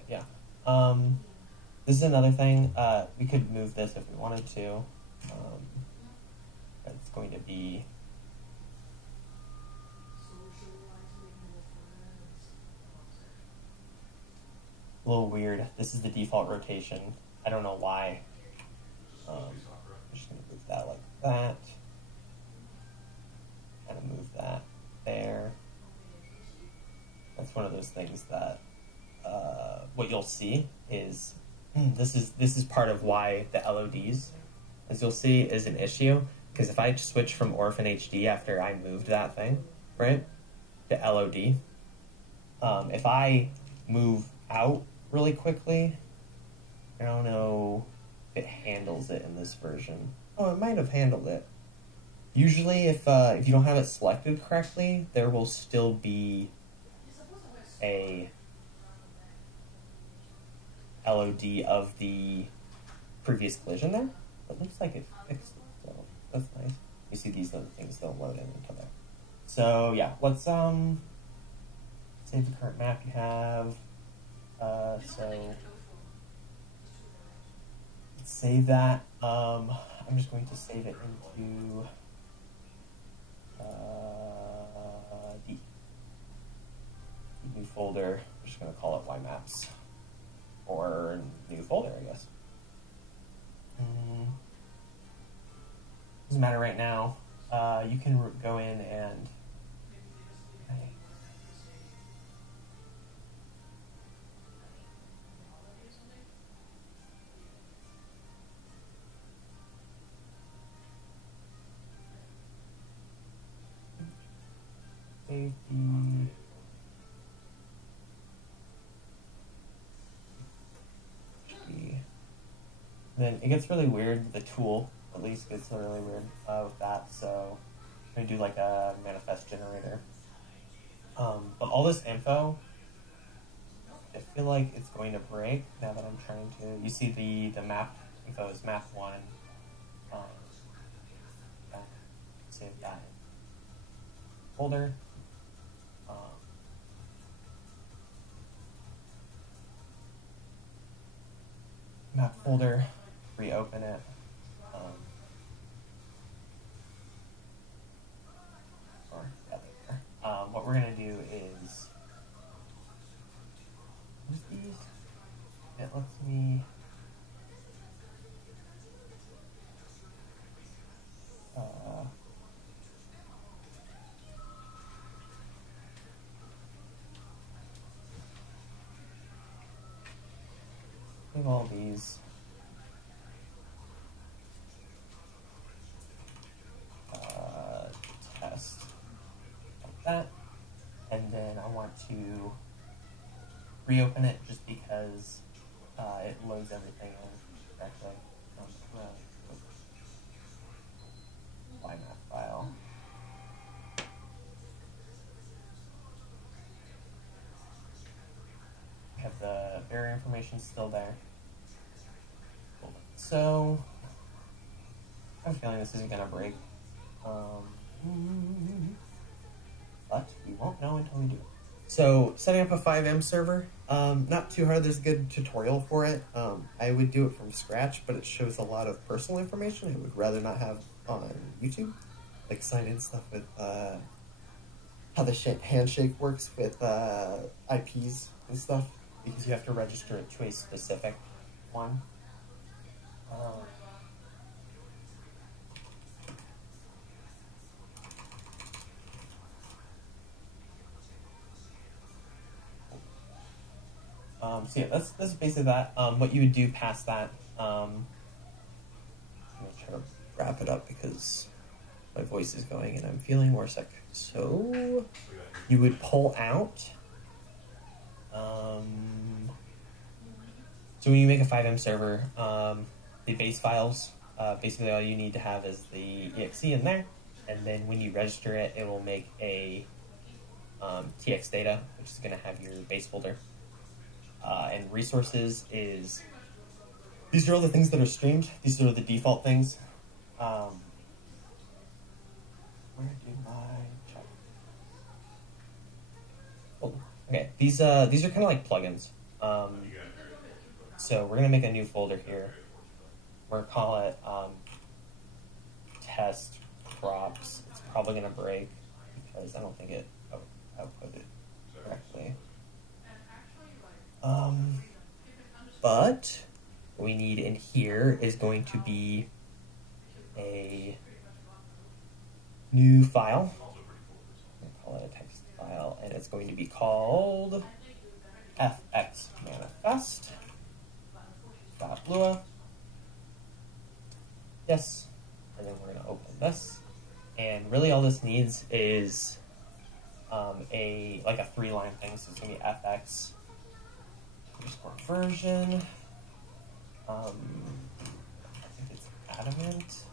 Yeah. This is another thing. We could move this if we wanted to. It's going to be a little weird. This is the default rotation. I don't know why. I'm just going to move that like that. Kind of move that there. That's one of those things that what you'll see is this is part of why the LODs, as you'll see, is an issue. Because if I switch from Orphan HD after I moved that thing, right, to LOD, if I move out really quickly, I don't know if it handles it in this version. Oh, it might have handled it. Usually, if you don't have it selected correctly, there will still be a LOD of the previous collision there. It looks like it fixed it, so that's nice. You see these other things don't load in until there. So yeah, let's save the current map you have. So let's save that. I'm just going to save it into the new folder. I'm just going to call it YMaps. Or new folder, I guess. Doesn't matter right now. You can go in and save the then it gets really weird. The tool, at least, gets really weird with that. So I'm gonna do like a manifest generator. But all this info, I feel like it's going to break now that I'm trying to. You see the map info is map 1. Save that folder. Map folder. Reopen it. What we're going to do is use these. It lets me save all these. Test like that, and then I want to reopen it just because it loads everything in correctly. YMap file. We have the barrier information still there. So I have a feeling this isn't gonna break. but we won't know until we do it. So setting up a FiveM server, not too hard. There's a good tutorial for it. I would do it from scratch, but it shows a lot of personal information I would rather not have on YouTube, like sign-in stuff with how the handshake works with IPs and stuff, because you have to register it to a specific one. So yeah, that's basically that. What you would do past that, I'm gonna try to wrap it up because my voice is going and I'm feeling more sick. So you would pull out. So when you make a FiveM server, the base files, basically all you need to have is the exe in there, and then when you register it, it will make a tx data, which is going to have your base folder. And resources is, these are all the things that are streamed. These are the default things. Where did I check? Oh, okay, these are kind of like plugins. So we're gonna make a new folder here. We're gonna call it test props. It's probably gonna break because I don't think it outputted correctly. But what we need in here is going to be a new file. I'll call it a text file, and it's going to be called fxmanifest.lua. Yes, and then we're going to open this, and really all this needs is a 3-line thing. So it's going to be fx _ version. I think it's adamant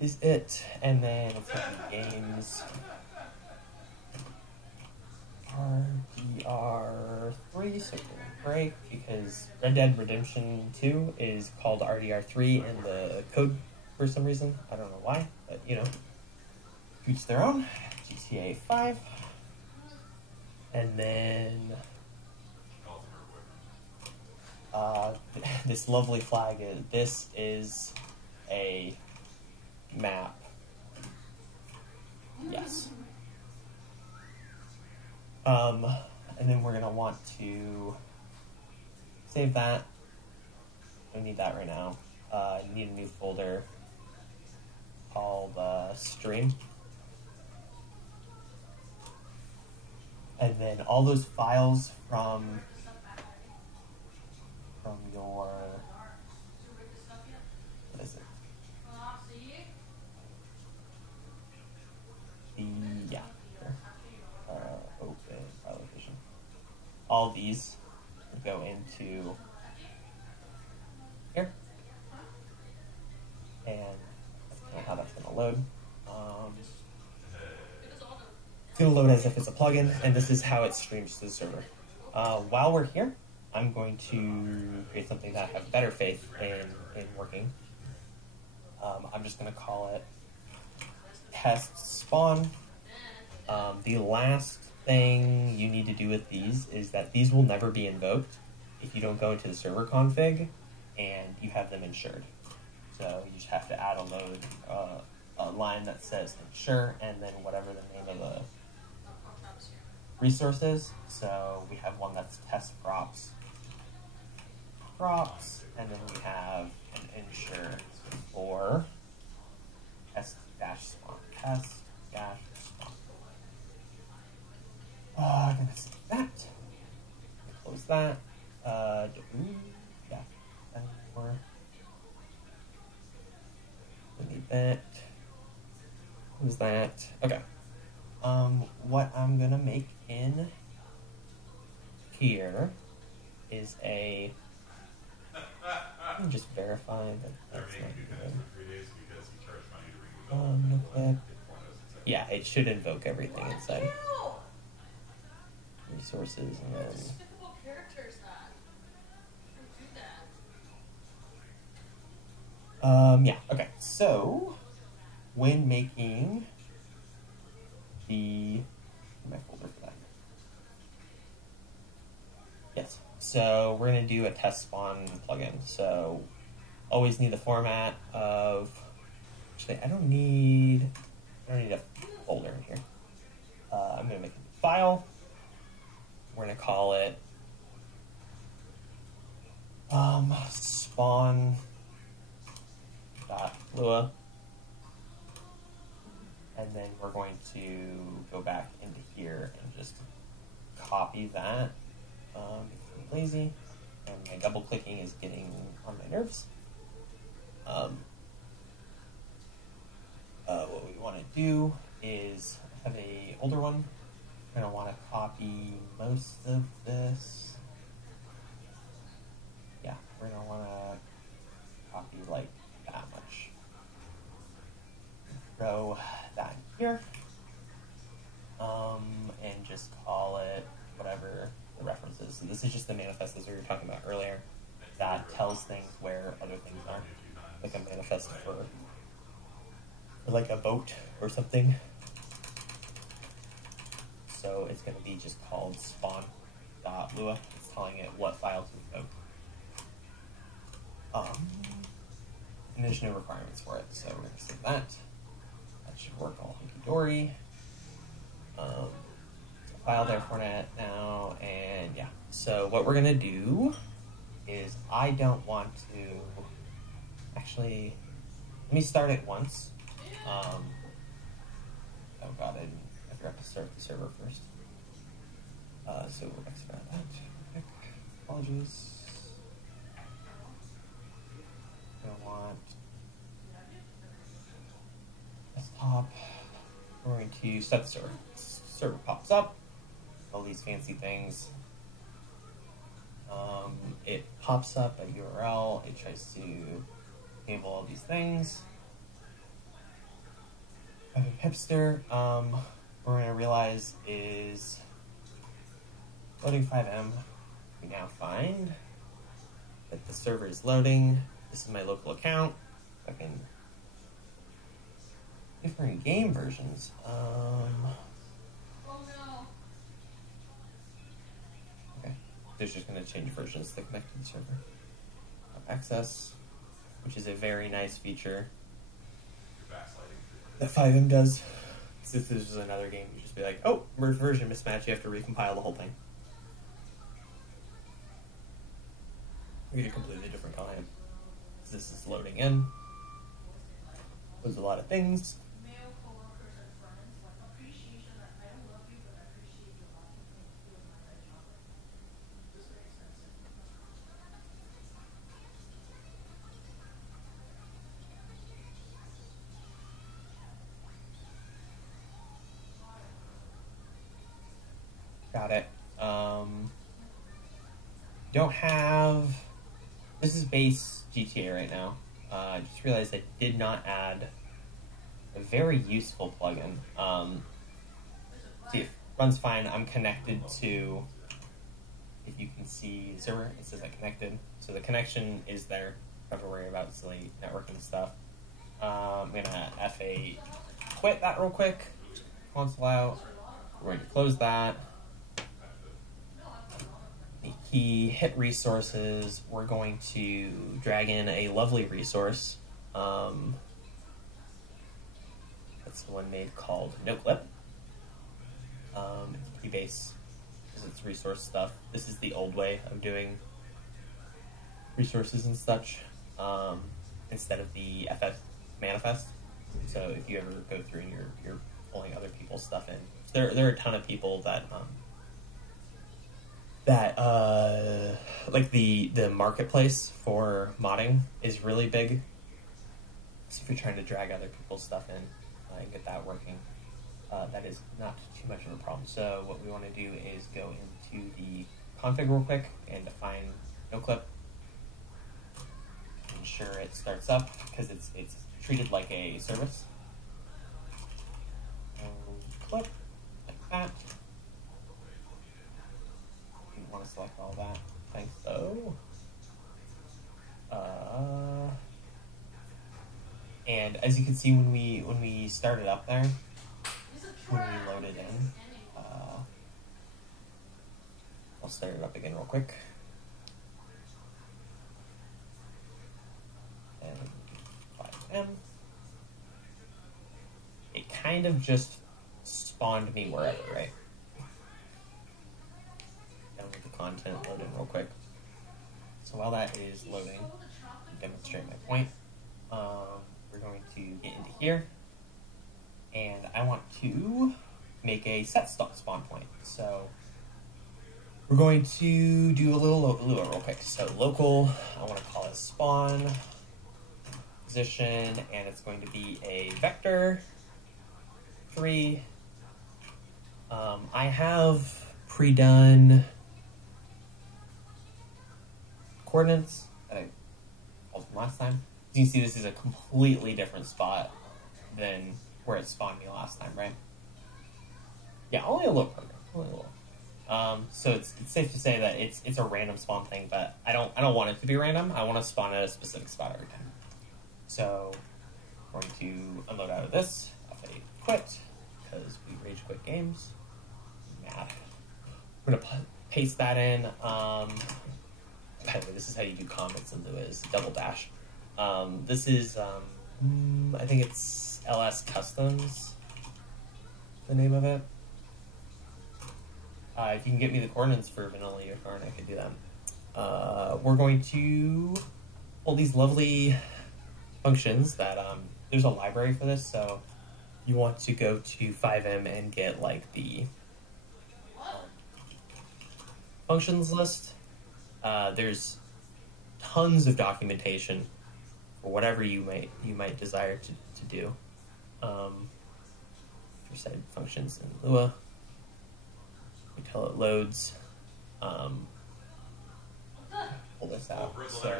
is it, and then it's going to be games RDR3, so we'll break because Red Dead Redemption 2 is called RDR3 in the code for some reason. I don't know why, but you know, each their own. GTA 5, and then this lovely flag is a map. Yes. And then we're gonna want to save that. We need that right now. You need a new folder called stream. And then all those files from your, what is it? Open file location. All these go into here, and that's kind of how that's going to load. It's going to load as if it's a plugin, and this is how it streams to the server. While we're here, I'm going to create something that I have better faith in working. I'm just going to call it test spawn. The last thing you need to do with these is that these will never be invoked if you don't go into the server config and you have them insured. So you just have to add a line that says ensure and then whatever the name of the resource is. So we have one that's test props, and then we have an ensure for test-spawn, test-spawn. I'm gonna save that. Close that. Yeah. We need that. Close that. Okay. What I'm gonna make in here is a. Let me just verify that that's not good. Yeah, it should invoke everything inside. Resources and then. Yeah, okay. So when making the my folder for that. Yes. So we're going to do a test spawn plugin. So always need the format of. Actually, I don't need a folder in here. I'm going to make a file. We're going to call it spawn.lua. And then we're going to go back into here and just copy that. If I'm lazy, and my double clicking is getting on my nerves. What we want to do is have a older one. We're going to want to copy most of this. Yeah, we're going to want to copy like that much. Throw that here. And just call it whatever the reference is. So this is just the manifest as we were talking about earlier. That tells things where other things are. Like a manifest for like a boat or something. So it's going to be just called spawn.lua. It's telling it what file to invoke. And there's no requirements for it, so we're going to save that. That should work all hunky-dory. File there for it now, and yeah. So what we're going to do is I don't want to... Actually, let me start it once. Oh god, I forgot to start the server first. So we'll expand that. Apologies. I want desktop. We're going to set the server. Server pops up. All these fancy things. It pops up a URL. It tries to enable all these things. Hipster, we're going to realize is loading 5M. We now find that the server is loading. This is my local account. I can different game versions. Okay, there's just going to change versions to connect to the server. Access, which is a very nice feature that 5M does. So if this is another game, you just be like, oh, version mismatch, you have to recompile the whole thing. We get a completely different client. This is loading in. There's a lot of things. Got it. Don't have... This is base GTA right now. I just realized I did not add a very useful plugin. See, it runs fine. I'm connected to... If you can see the server, it says I connected. So the connection is there. Don't have to worry about silly networking stuff. I'm going to FA quit that real quick. Console out. We're going to close that. The key hit resources, we're going to drag in a lovely resource. That's the one made called NoClip. It's pretty base because it's resource stuff. This is the old way of doing resources and such, instead of the FF manifest. So if you ever go through and you're pulling other people's stuff in, there are a ton of people that like the marketplace for modding is really big. So if you're trying to drag other people's stuff in and get that working, that is not too much of a problem. So what we want to do is go into the config real quick and define NoClip. Ensure it starts up because it's treated like a service. Clip like that. You want to select all that. Thanks. So, and as you can see when we start it up there, when we load it in. I'll start it up again real quick. And 5M. It kind of just spawned me wherever, right? Download the content, load in real quick. So while that is loading, to demonstrate my point, we're going to get into here, and I want to make a set spawn point. So we're going to do a little Lua real quick. So local, I want to call it spawn position, and it's going to be a vector 3. I have pre-done coordinates that I called from last time. As you can see, this is a completely different spot than where it spawned me last time, right? Yeah, only a little program, only a little. So it's safe to say that it's a random spawn thing, but I don't want it to be random. I want to spawn at a specific spot every time. So I'm going to unload out of this. I'll say quit because we rage quit games. Mad. I'm gonna paste that in. By the way, this is how you do comments in Lua, is double dash. This is I think it's LS Customs, the name of it. If you can get me the coordinates for vanilla unicorn, I could do them. We're going to all these lovely functions that there's a library for this, so you want to go to 5M and get like the functions list. There's tons of documentation for whatever you might desire to do. For cited functions in Lua, until it loads. Pull this out. So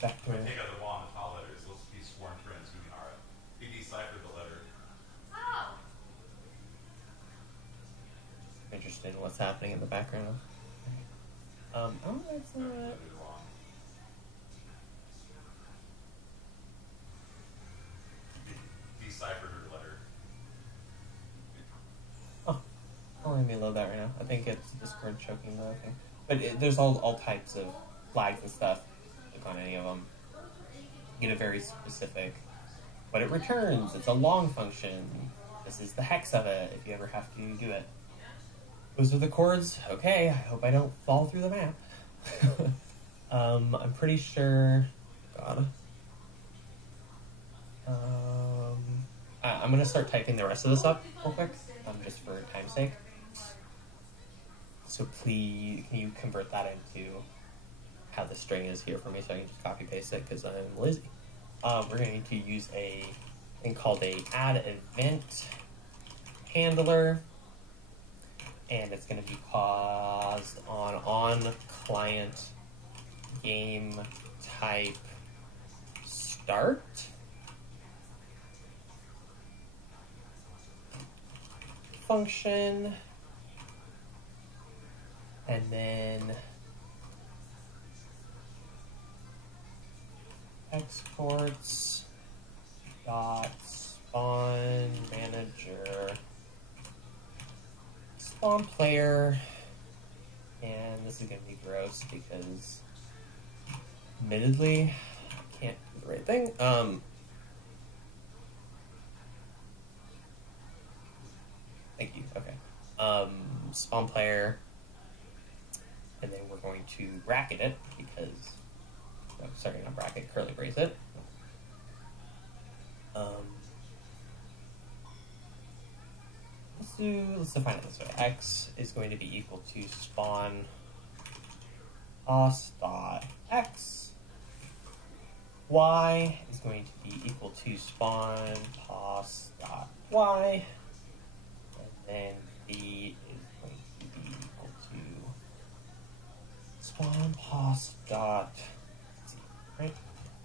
vector. Take out the wall and the tall letters. Let's be sworn friends. We are. You decipher the letter. I'm interested in what's happening in the background. Oh, that's not. Deciphered her letter. Oh, I'll let me load that right now. I think it's Discord choking the thing. But there's all types of flags and stuff. Click on any of them. You get a very specific. But it returns. It's a long function. This is the hex of it if you ever have to do it. Those are the chords. Okay, I hope I don't fall through the map. I'm pretty sure. God. I'm gonna start typing the rest of this up real quick, just for time's sake. So please, can you convert that into how the string is here for me, so I can just copy paste it because I'm lazy. We're going to use a thing called a add event handler, and it's going to be paused on client game type start. Function, and then exports dot spawn manager spawn player, and this is going to be gross because admittedly I can't do the right thing. Thank you. Okay. Spawn player, and then we're going to bracket it because, sorry, not bracket, curly brace it. Let's define it this way. X is going to be equal to spawn os dot x. Y is going to be equal to spawn pos dot y. And B is going to be equal to spawn pos dot z, right?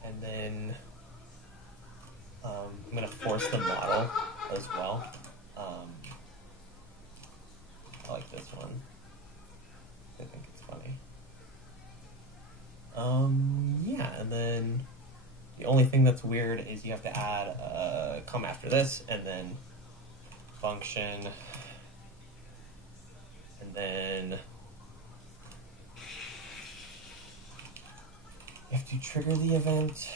And then I'm going to force the model as well. I like this one. I think it's funny. Yeah, and then The only thing that's weird is you have to add a comma after this, and then function, and then you have to trigger the event,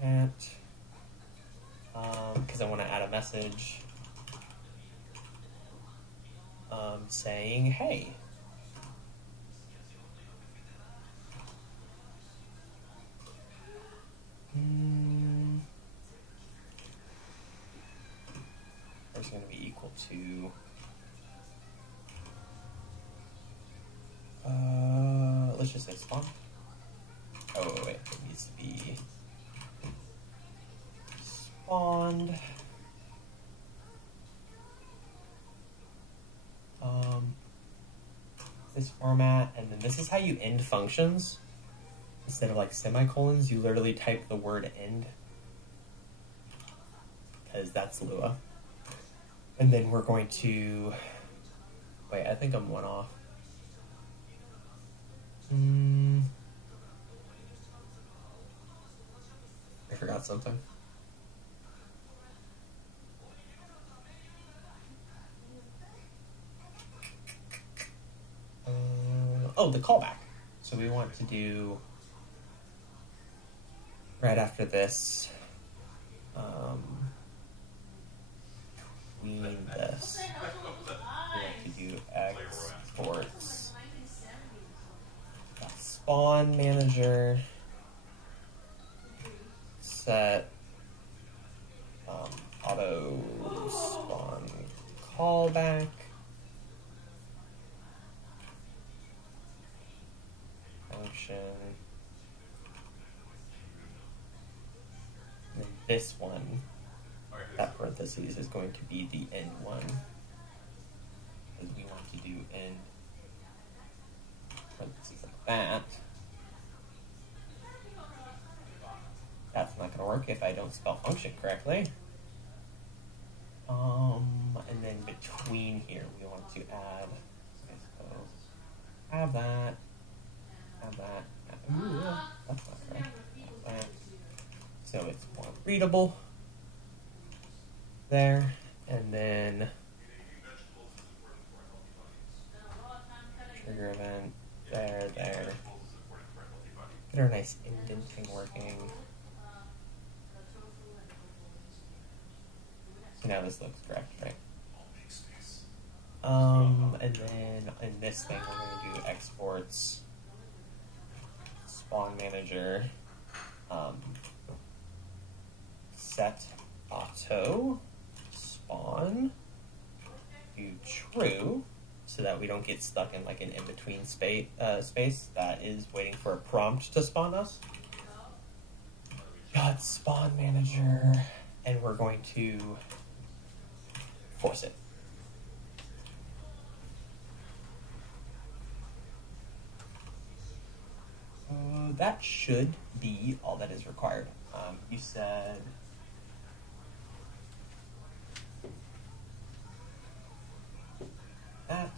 chat, because I want to add a message saying, hey. Is going to be equal to let's just say spawn. Oh wait, it needs to be spawned. This format, and then this is how you end functions. Instead of like semicolons, you literally type the word end, because that's Lua. And then we're going to wait. I think I'm one off. I forgot something. Oh, the callback. So we want to do right after this. Between this, we want to do exports. Spawn manager set auto spawn callback. Function. And this one, that parentheses, is going to be the end one. Because we want to do end parentheses like that. That's not going to work if I don't spell function correctly. And then between here, we want to add, so have that. Ooh, that's not correct. That. So it's more readable there, and then trigger event there. Get our nice indenting working. So now this looks correct, right? And then in this thing, we're going to do exports, spawn manager, set auto spawn, do true, so that we don't get stuck in like an in-between space that is waiting for a prompt to spawn us. Got spawn manager, and we're going to force it. That should be all that is required. You said that.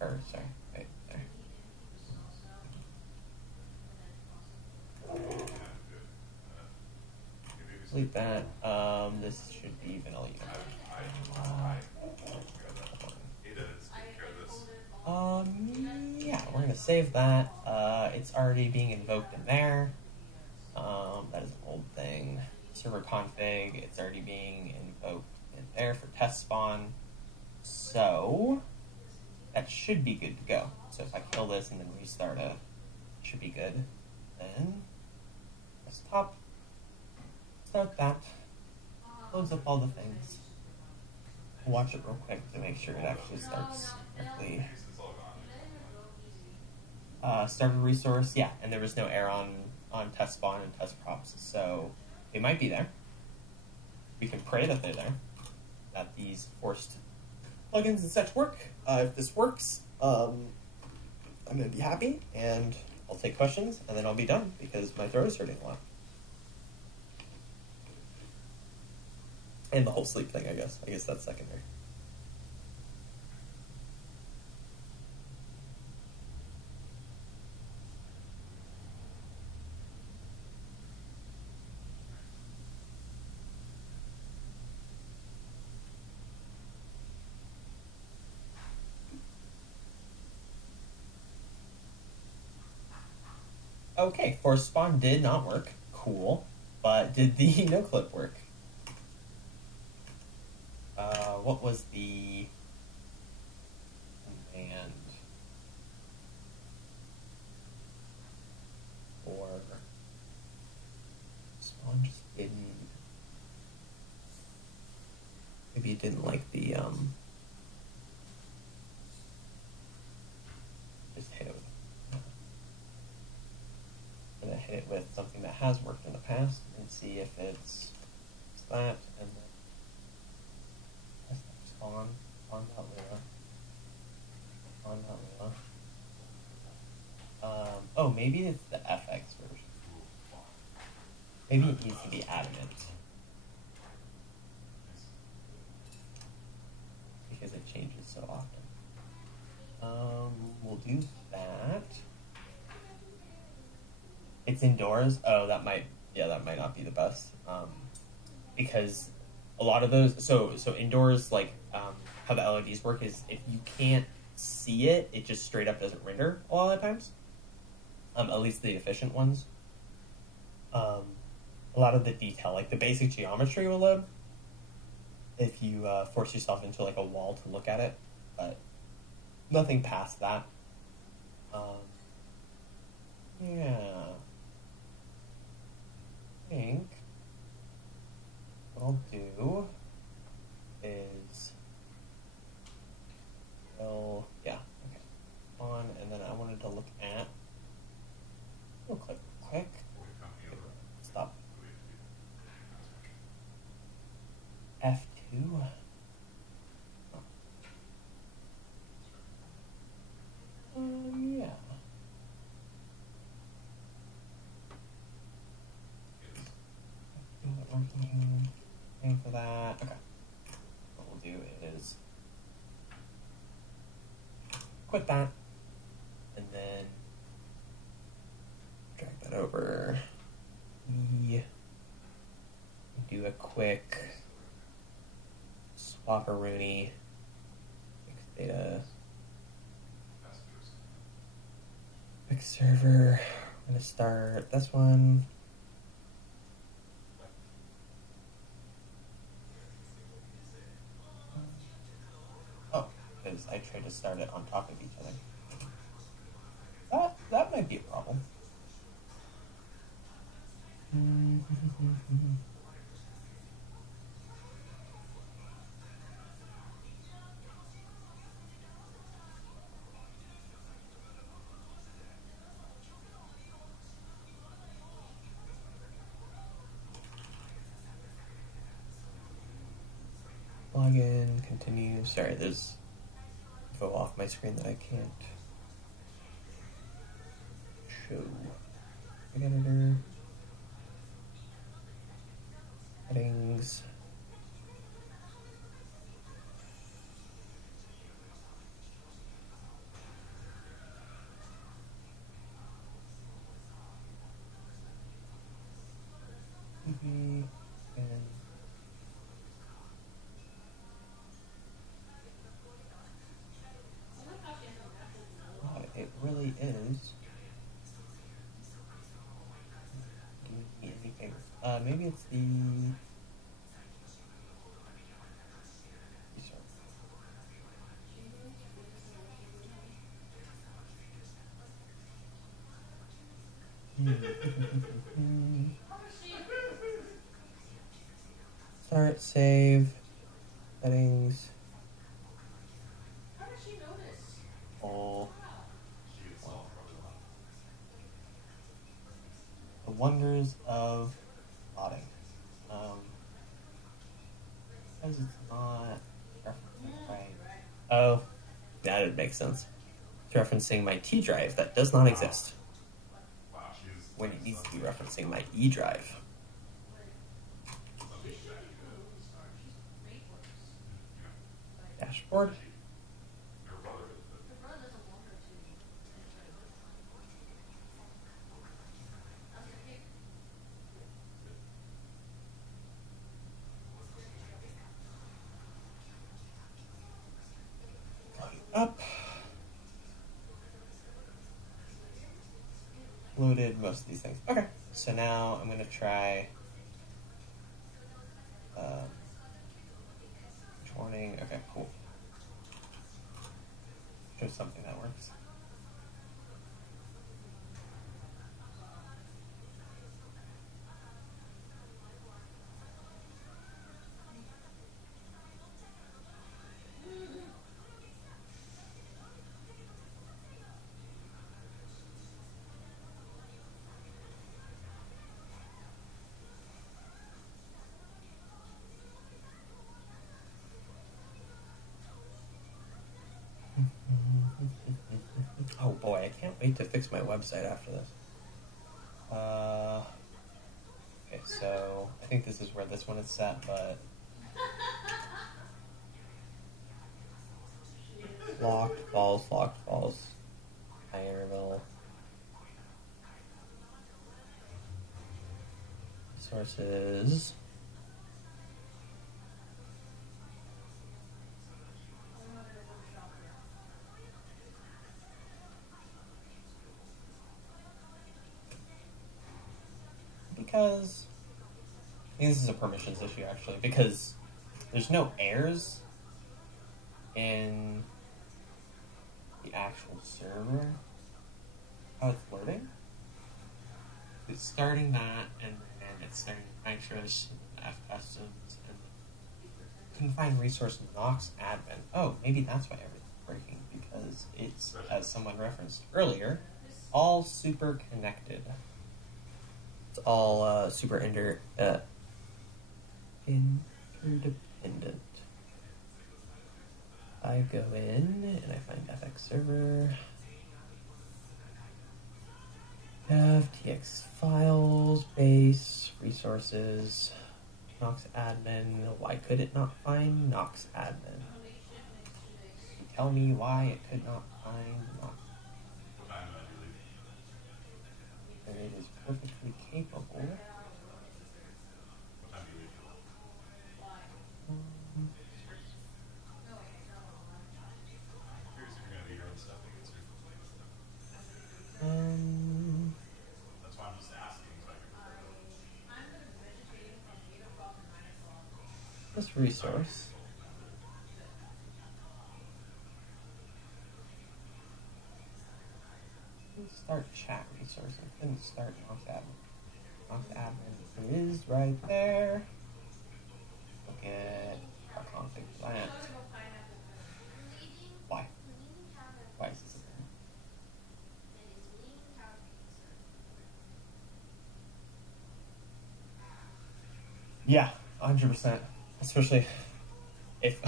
Or, sorry, right there. Delete that. This should be vanilla. Yeah, we're gonna save that. It's already being invoked in there. That is an old thing. Server config, it's already being invoked in there for test spawn. So that should be good to go. So if I kill this and then restart it, should be good. Then stop. Start that. Loads up all the things. Watch it real quick to make sure it actually starts correctly. Started resource, yeah, and there was no error on test spawn and test props, so they might be there. We can pray that they're there, that these forced plugins and such work. If this works, I'm going to be happy, and I'll take questions, and then I'll be done, because my throat is hurting a lot. And the whole sleep thing, I guess. I guess that's secondary. Okay, force spawn did not work. Cool. But did the no clip work? What was the command for spawn? Just didn't. Maybe it didn't like the just hit it with. I'm gonna hit it with something that has worked in the past and see if it's that, and then spawn.lua. Oh, maybe it's the FX version. Maybe it needs to be adamant. Because it changes so often. We'll do that. It's indoors. Oh, that might not be the best. Because a lot of those, so indoors, like how the LEDs work is if you can't see it, it just straight up doesn't render a lot of the times. At least the efficient ones. A lot of the detail, like the basic geometry will load if you force yourself into like a wall to look at it, but nothing past that. Yeah. I think what I'll do is on, and then I wanted to look at we'll click quick. Stop. F2. Yeah. Waiting for that. Okay. What we'll do is quit that, and then drag that over. Do a quick swap-a-rooney. Fix data. Fix server. I'm gonna start this one. Oh, because I tried to start it on top of each other. That might be a problem. Login, continue. Sorry, there's info off my screen that I can't show. Editor. Settings. And it really is. Give me anything. Maybe it's the. Start, save, settings. All. The wonders of plotting. Because it's not referencing right. Oh, that would make sense. It's referencing my T drive that does not exist. When it needs to be referencing my E drive. Dashboard. Up. uploaded most of these things. Okay, so now I'm going to try warning. Okay, cool. Show something that works. Oh boy, I can't wait to fix my website after this. Okay, so I think this is where this one is set, but locked, false, high interval, sources. Because I think this is a permissions issue actually, because there's no errors in the actual server, how it's loading. It's starting that, and it's starting nitrous, FSs, and couldn't find resource Nox admin. Oh, maybe that's why everything's breaking, because it's, as someone referenced earlier, all super connected. It's all super interdependent. I go in and I find FX server, FTX files, base, resources, Nox admin. Why could it not find Nox admin? Tell me why it could not find Nox. And it is perfectly capable. That's why I'm just asking. This resource. Start chat resource. I couldn't start Nox admin. Nox admin is right there. Look at our config plant. Why? Why is this there? Yeah, 100%. Especially if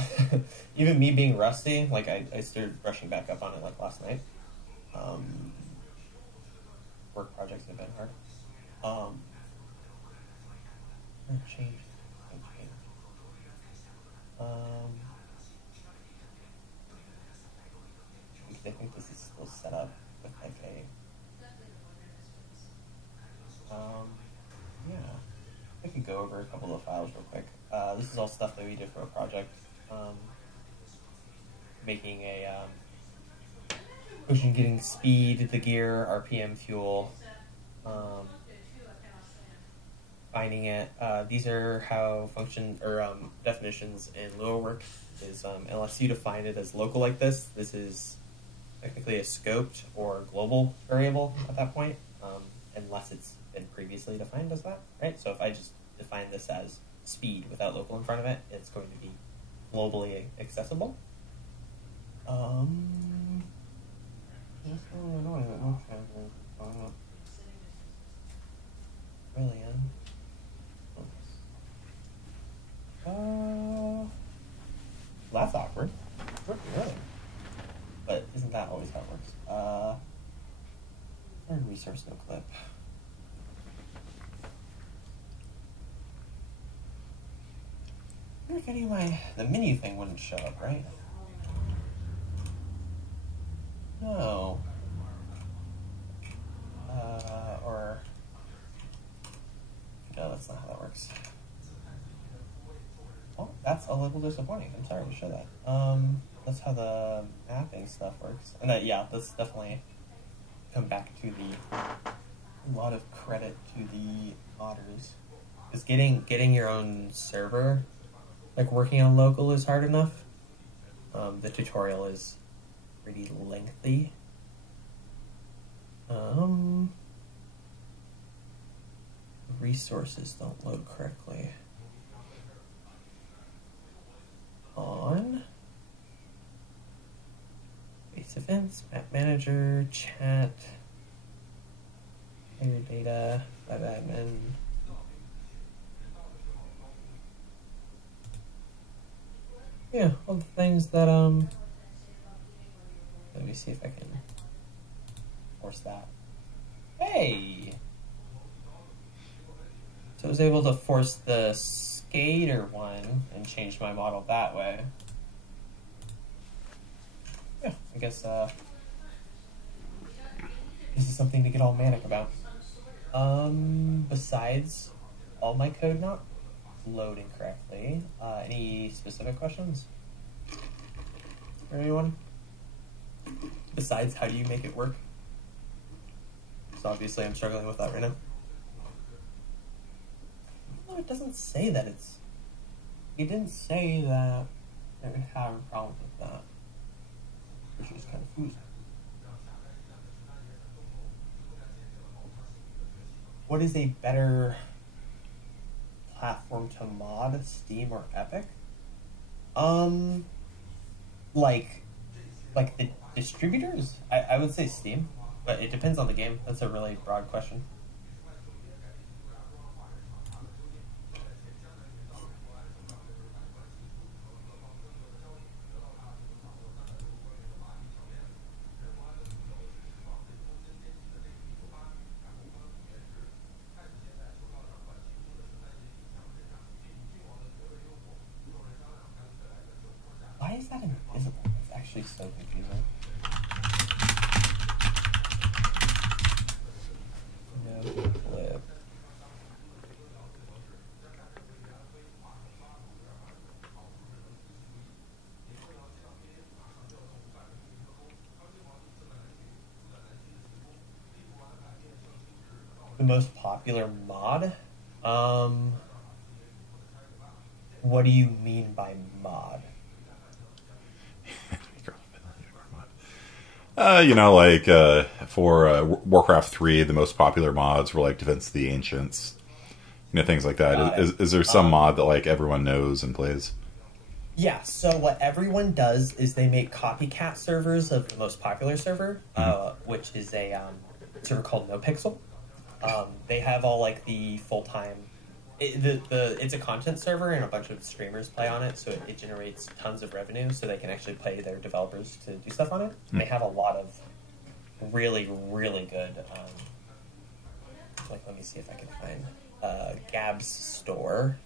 even me being rusty, like I started brushing back up on it like last night. Work projects have been hard. Change. I think this is still set up with like a. Yeah. I could go over a couple of files real quick. This is all stuff that we did for a project. Making a getting speed, the gear, RPM, fuel, finding it. These are how function or definitions in Lua work. Is it allows you to find it as local like this. This is technically a scoped or global variable at that point, unless it's been previously defined as that, right? So if I just define this as speed without local in front of it, it's going to be globally accessible. Brilliant. That's awkward. Really? But isn't that always how it works? Third resource, no clip. I wonder if any of the menu thing wouldn't show up, right? No. Or no, that's not how that works. Oh, that's a little disappointing. I'm sorry to show that. That's how the mapping stuff works. And yeah, let's definitely come back to the a lot of credit to the modders. Because getting your own server, like working on local, is hard enough. The tutorial is pretty lengthy. Resources don't load correctly. On base events, map manager, chat, player data, web admin. Yeah, all the things that let me see if I can force that. Hey! So I was able to force the skater one and change my model that way. Yeah, I guess this is something to get all manic about. Besides all my code not loading correctly, any specific questions for anyone? Besides, how do you make it work? So obviously I'm struggling with that right now. No, it doesn't say that it's... It didn't say that it would have a problem with that. Which is confusing. What is a better platform to mod, Steam or Epic? Like the distributors? I would say Steam, but it depends on the game. That's a really broad question. Why is that invisible? It's actually so confusing. No clip. The most popular mod? What do you mean by mod? For Warcraft 3, the most popular mods were like Defense of the Ancients, things like that. Is there some mod that like everyone knows and plays? Yeah, so what everyone does is they make copycat servers of the most popular server, which is a server called NoPixel. They have all like the full-time... It's a content server and a bunch of streamers play on it, so it generates tons of revenue so they can actually pay their developers to do stuff on it. They have a lot of really, really good... let me see if I can find Gab's store.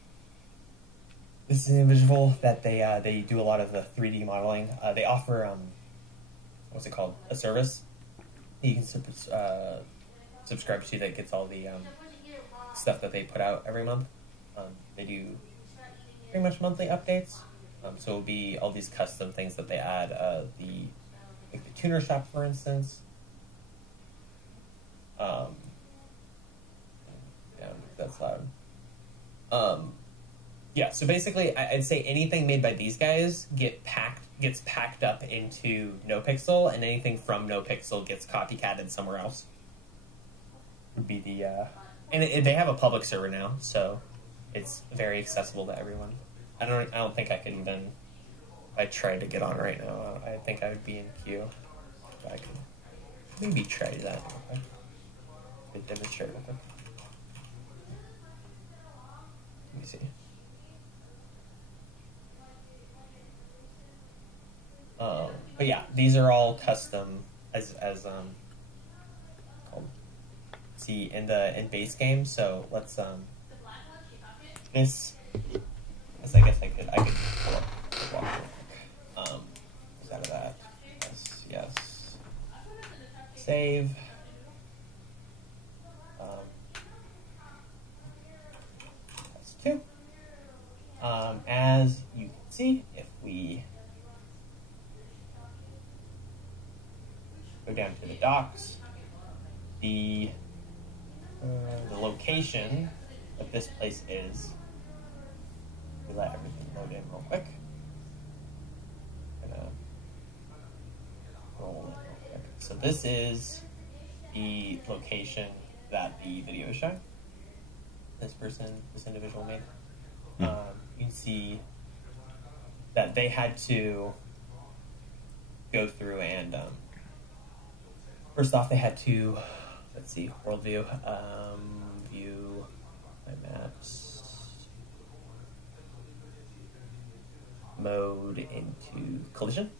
This is an individual that they do a lot of the 3D modeling. They offer, what's it called? A service you can subscribe to that gets all the stuff that they put out every month. They do pretty much monthly updates. So it'll be all these custom things that they add. The tuner shop, for instance. Yeah, that's loud. Yeah, so basically, I'd say anything made by these guys gets packed up into NoPixel, and anything from NoPixel gets copycatted somewhere else. Would be the and they have a public server now, so it's very accessible to everyone. I don't think I could even. If I tried to get on right now, I think I would be in queue. But I could maybe try that. Okay. Demonstrate real quick. Let me see. But yeah, these are all custom as called. See in base game. So let's this. Yes, I guess I could pull up Codewalker. Is out of that. Yes. Save. That's 2. As you can see, if we go down to the docs, the the location that this place is. We let everything load in real quick. Gonna roll in real quick. So this is the location that the video is showing. This individual made. You can see that they had to go through and first off they had to, let's see, world view, view my maps, mode into collision.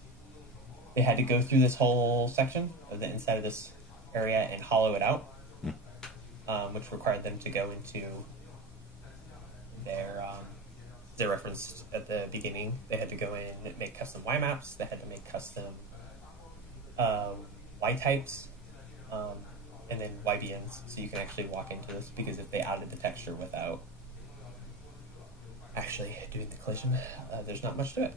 They had to go through this whole section of the inside of this area and hollow it out, which required them to go into their reference at the beginning. They had to go in and make custom Y maps. They had to make custom Y types, and then YBNs, so you can actually walk into this, because if they added the texture without actually doing the collision, there's not much to it.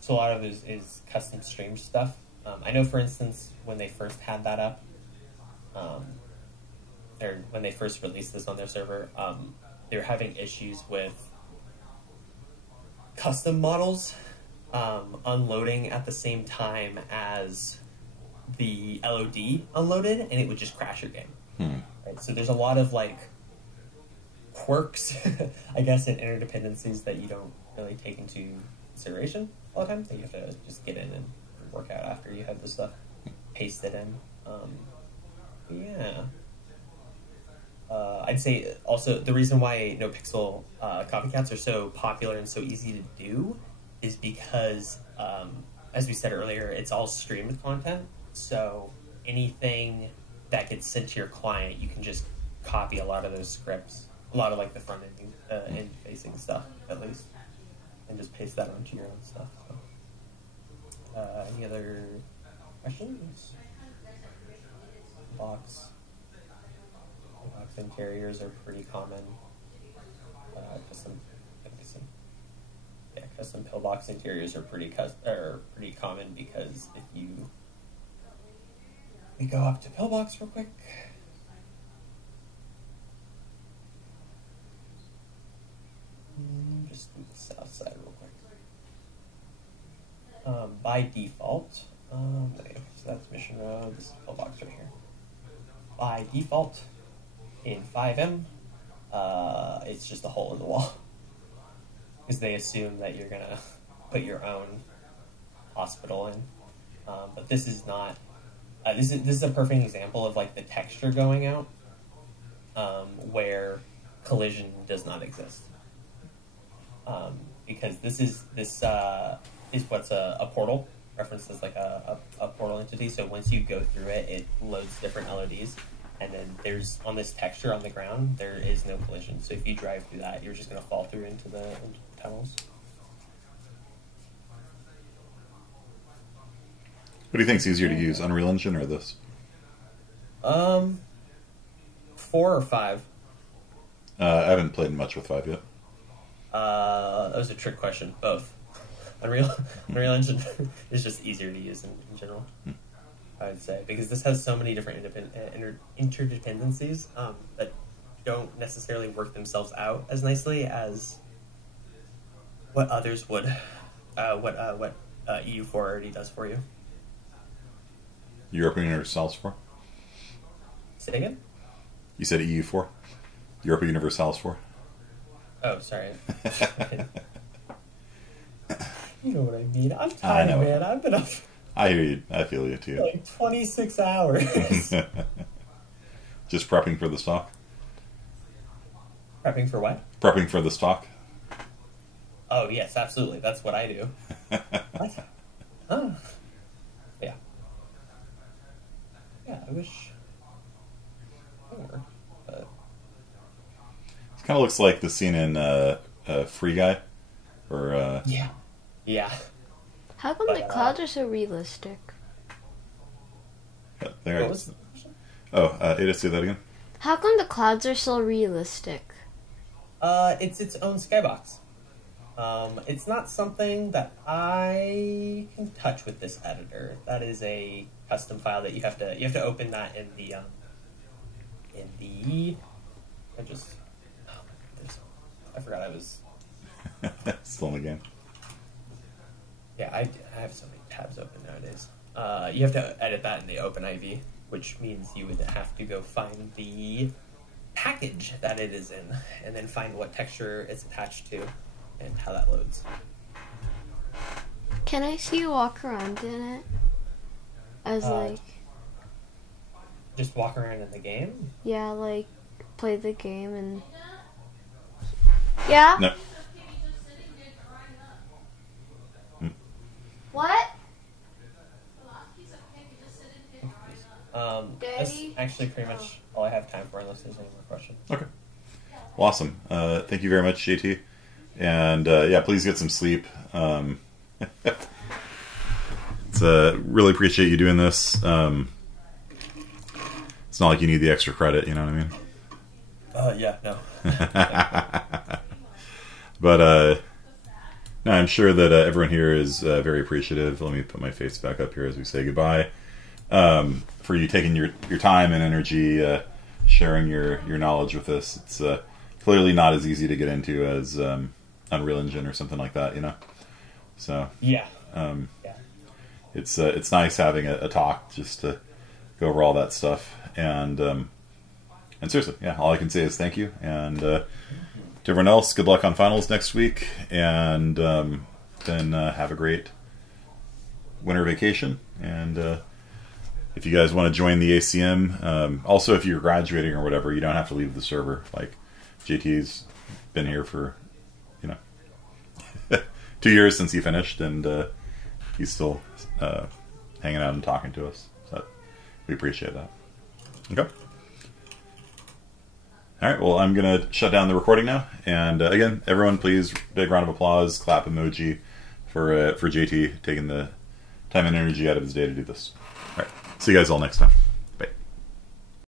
So a lot of it is custom stream stuff. I know, for instance, when they first had that up, or when they first released this on their server, they were having issues with custom models unloading at the same time as the LOD unloaded, and it would just crash your game. Right? So there's a lot of like quirks, I guess, and interdependencies that you don't really take into consideration all the time. So you have to just get in and work out after you have this stuff pasted in. Yeah. I'd say also the reason why no pixel copycats are so popular and so easy to do is because, as we said earlier, it's all streamed content. So anything that gets sent to your client, you can just copy a lot of those scripts, a lot of like the front end facing stuff at least, and just paste that onto your own stuff. So, any other questions? Box interiors are pretty common. Custom pillbox interiors are pretty common, because if we go up to Pillbox real quick. Just do the south side real quick. By default, okay, so that's Mission Road. This is Pillbox right here. By default, in 5M, it's just a hole in the wall, because they assume that you're gonna put your own hospital in. But this is not. This is a perfect example of like the texture going out, where collision does not exist. Because this is what's a portal referenced as like a portal entity. So once you go through it, it loads different LODs, and then there's on this texture on the ground there is no collision. So if you drive through that, you're just going to fall through into the tunnels. What do you think is easier to use, Unreal Engine or this? 4 or 5? I haven't played much with 5 yet. That was a trick question. Both. Unreal Engine is just easier to use in general, I would say, because this has so many different interdependencies that don't necessarily work themselves out as nicely as what others would. What EU4 already does for you. European Universalis 4? Say again? You said EU4? European Universalis 4? Oh, sorry. You know what I mean. I'm tired, man. I've been up. I hear you. I feel you too. Like 26 hours. Just prepping for the stock? Prepping for what? Prepping for the stock. Oh, yes, absolutely. That's what I do. What? Oh. Yeah. Yeah, I wish more, but... It kind of looks like the scene in Free Guy. Or, Yeah. Yeah. How come the clouds are so realistic? What was the question? Ytds, say that again? How come the clouds are so realistic? It's its own skybox. It's not something that I can touch with this editor. That is a custom file that you have to open that in the in the. I forgot I was. Still in the game. Yeah, I have so many tabs open nowadays. You have to edit that in the OpenIV, which means you would have to go find the package that it is in, and then find what texture it's attached to, and how that loads. Can I see you walk around in it? As like... Just walk around in the game? Yeah, like, play the game and... Yeah? No. What? That's actually pretty much all I have time for, unless there's any more questions. Okay. Well, awesome. Thank you very much, JT. And yeah, please get some sleep. It's really appreciate you doing this. It's not like you need the extra credit, you know what I mean? Yeah, no. But no, I'm sure that everyone here is very appreciative. Let me put my face back up here as we say goodbye. For you taking your time and energy, sharing your knowledge with us. It's clearly not as easy to get into as Unreal Engine or something like that, you know. So yeah, it's nice having a talk just to go over all that stuff. And seriously, yeah, all I can say is thank you. And to everyone else, good luck on finals next week. And then have a great winter vacation. And if you guys want to join the ACM, also if you're graduating or whatever, you don't have to leave the server. Like JT's been here for, 2 years since he finished, and he's still hanging out and talking to us. So we appreciate that. Okay. All right. Well, I'm gonna shut down the recording now. And again, everyone, please big round of applause, clap emoji for JT taking the time and energy out of his day to do this. All right. See you guys all next time.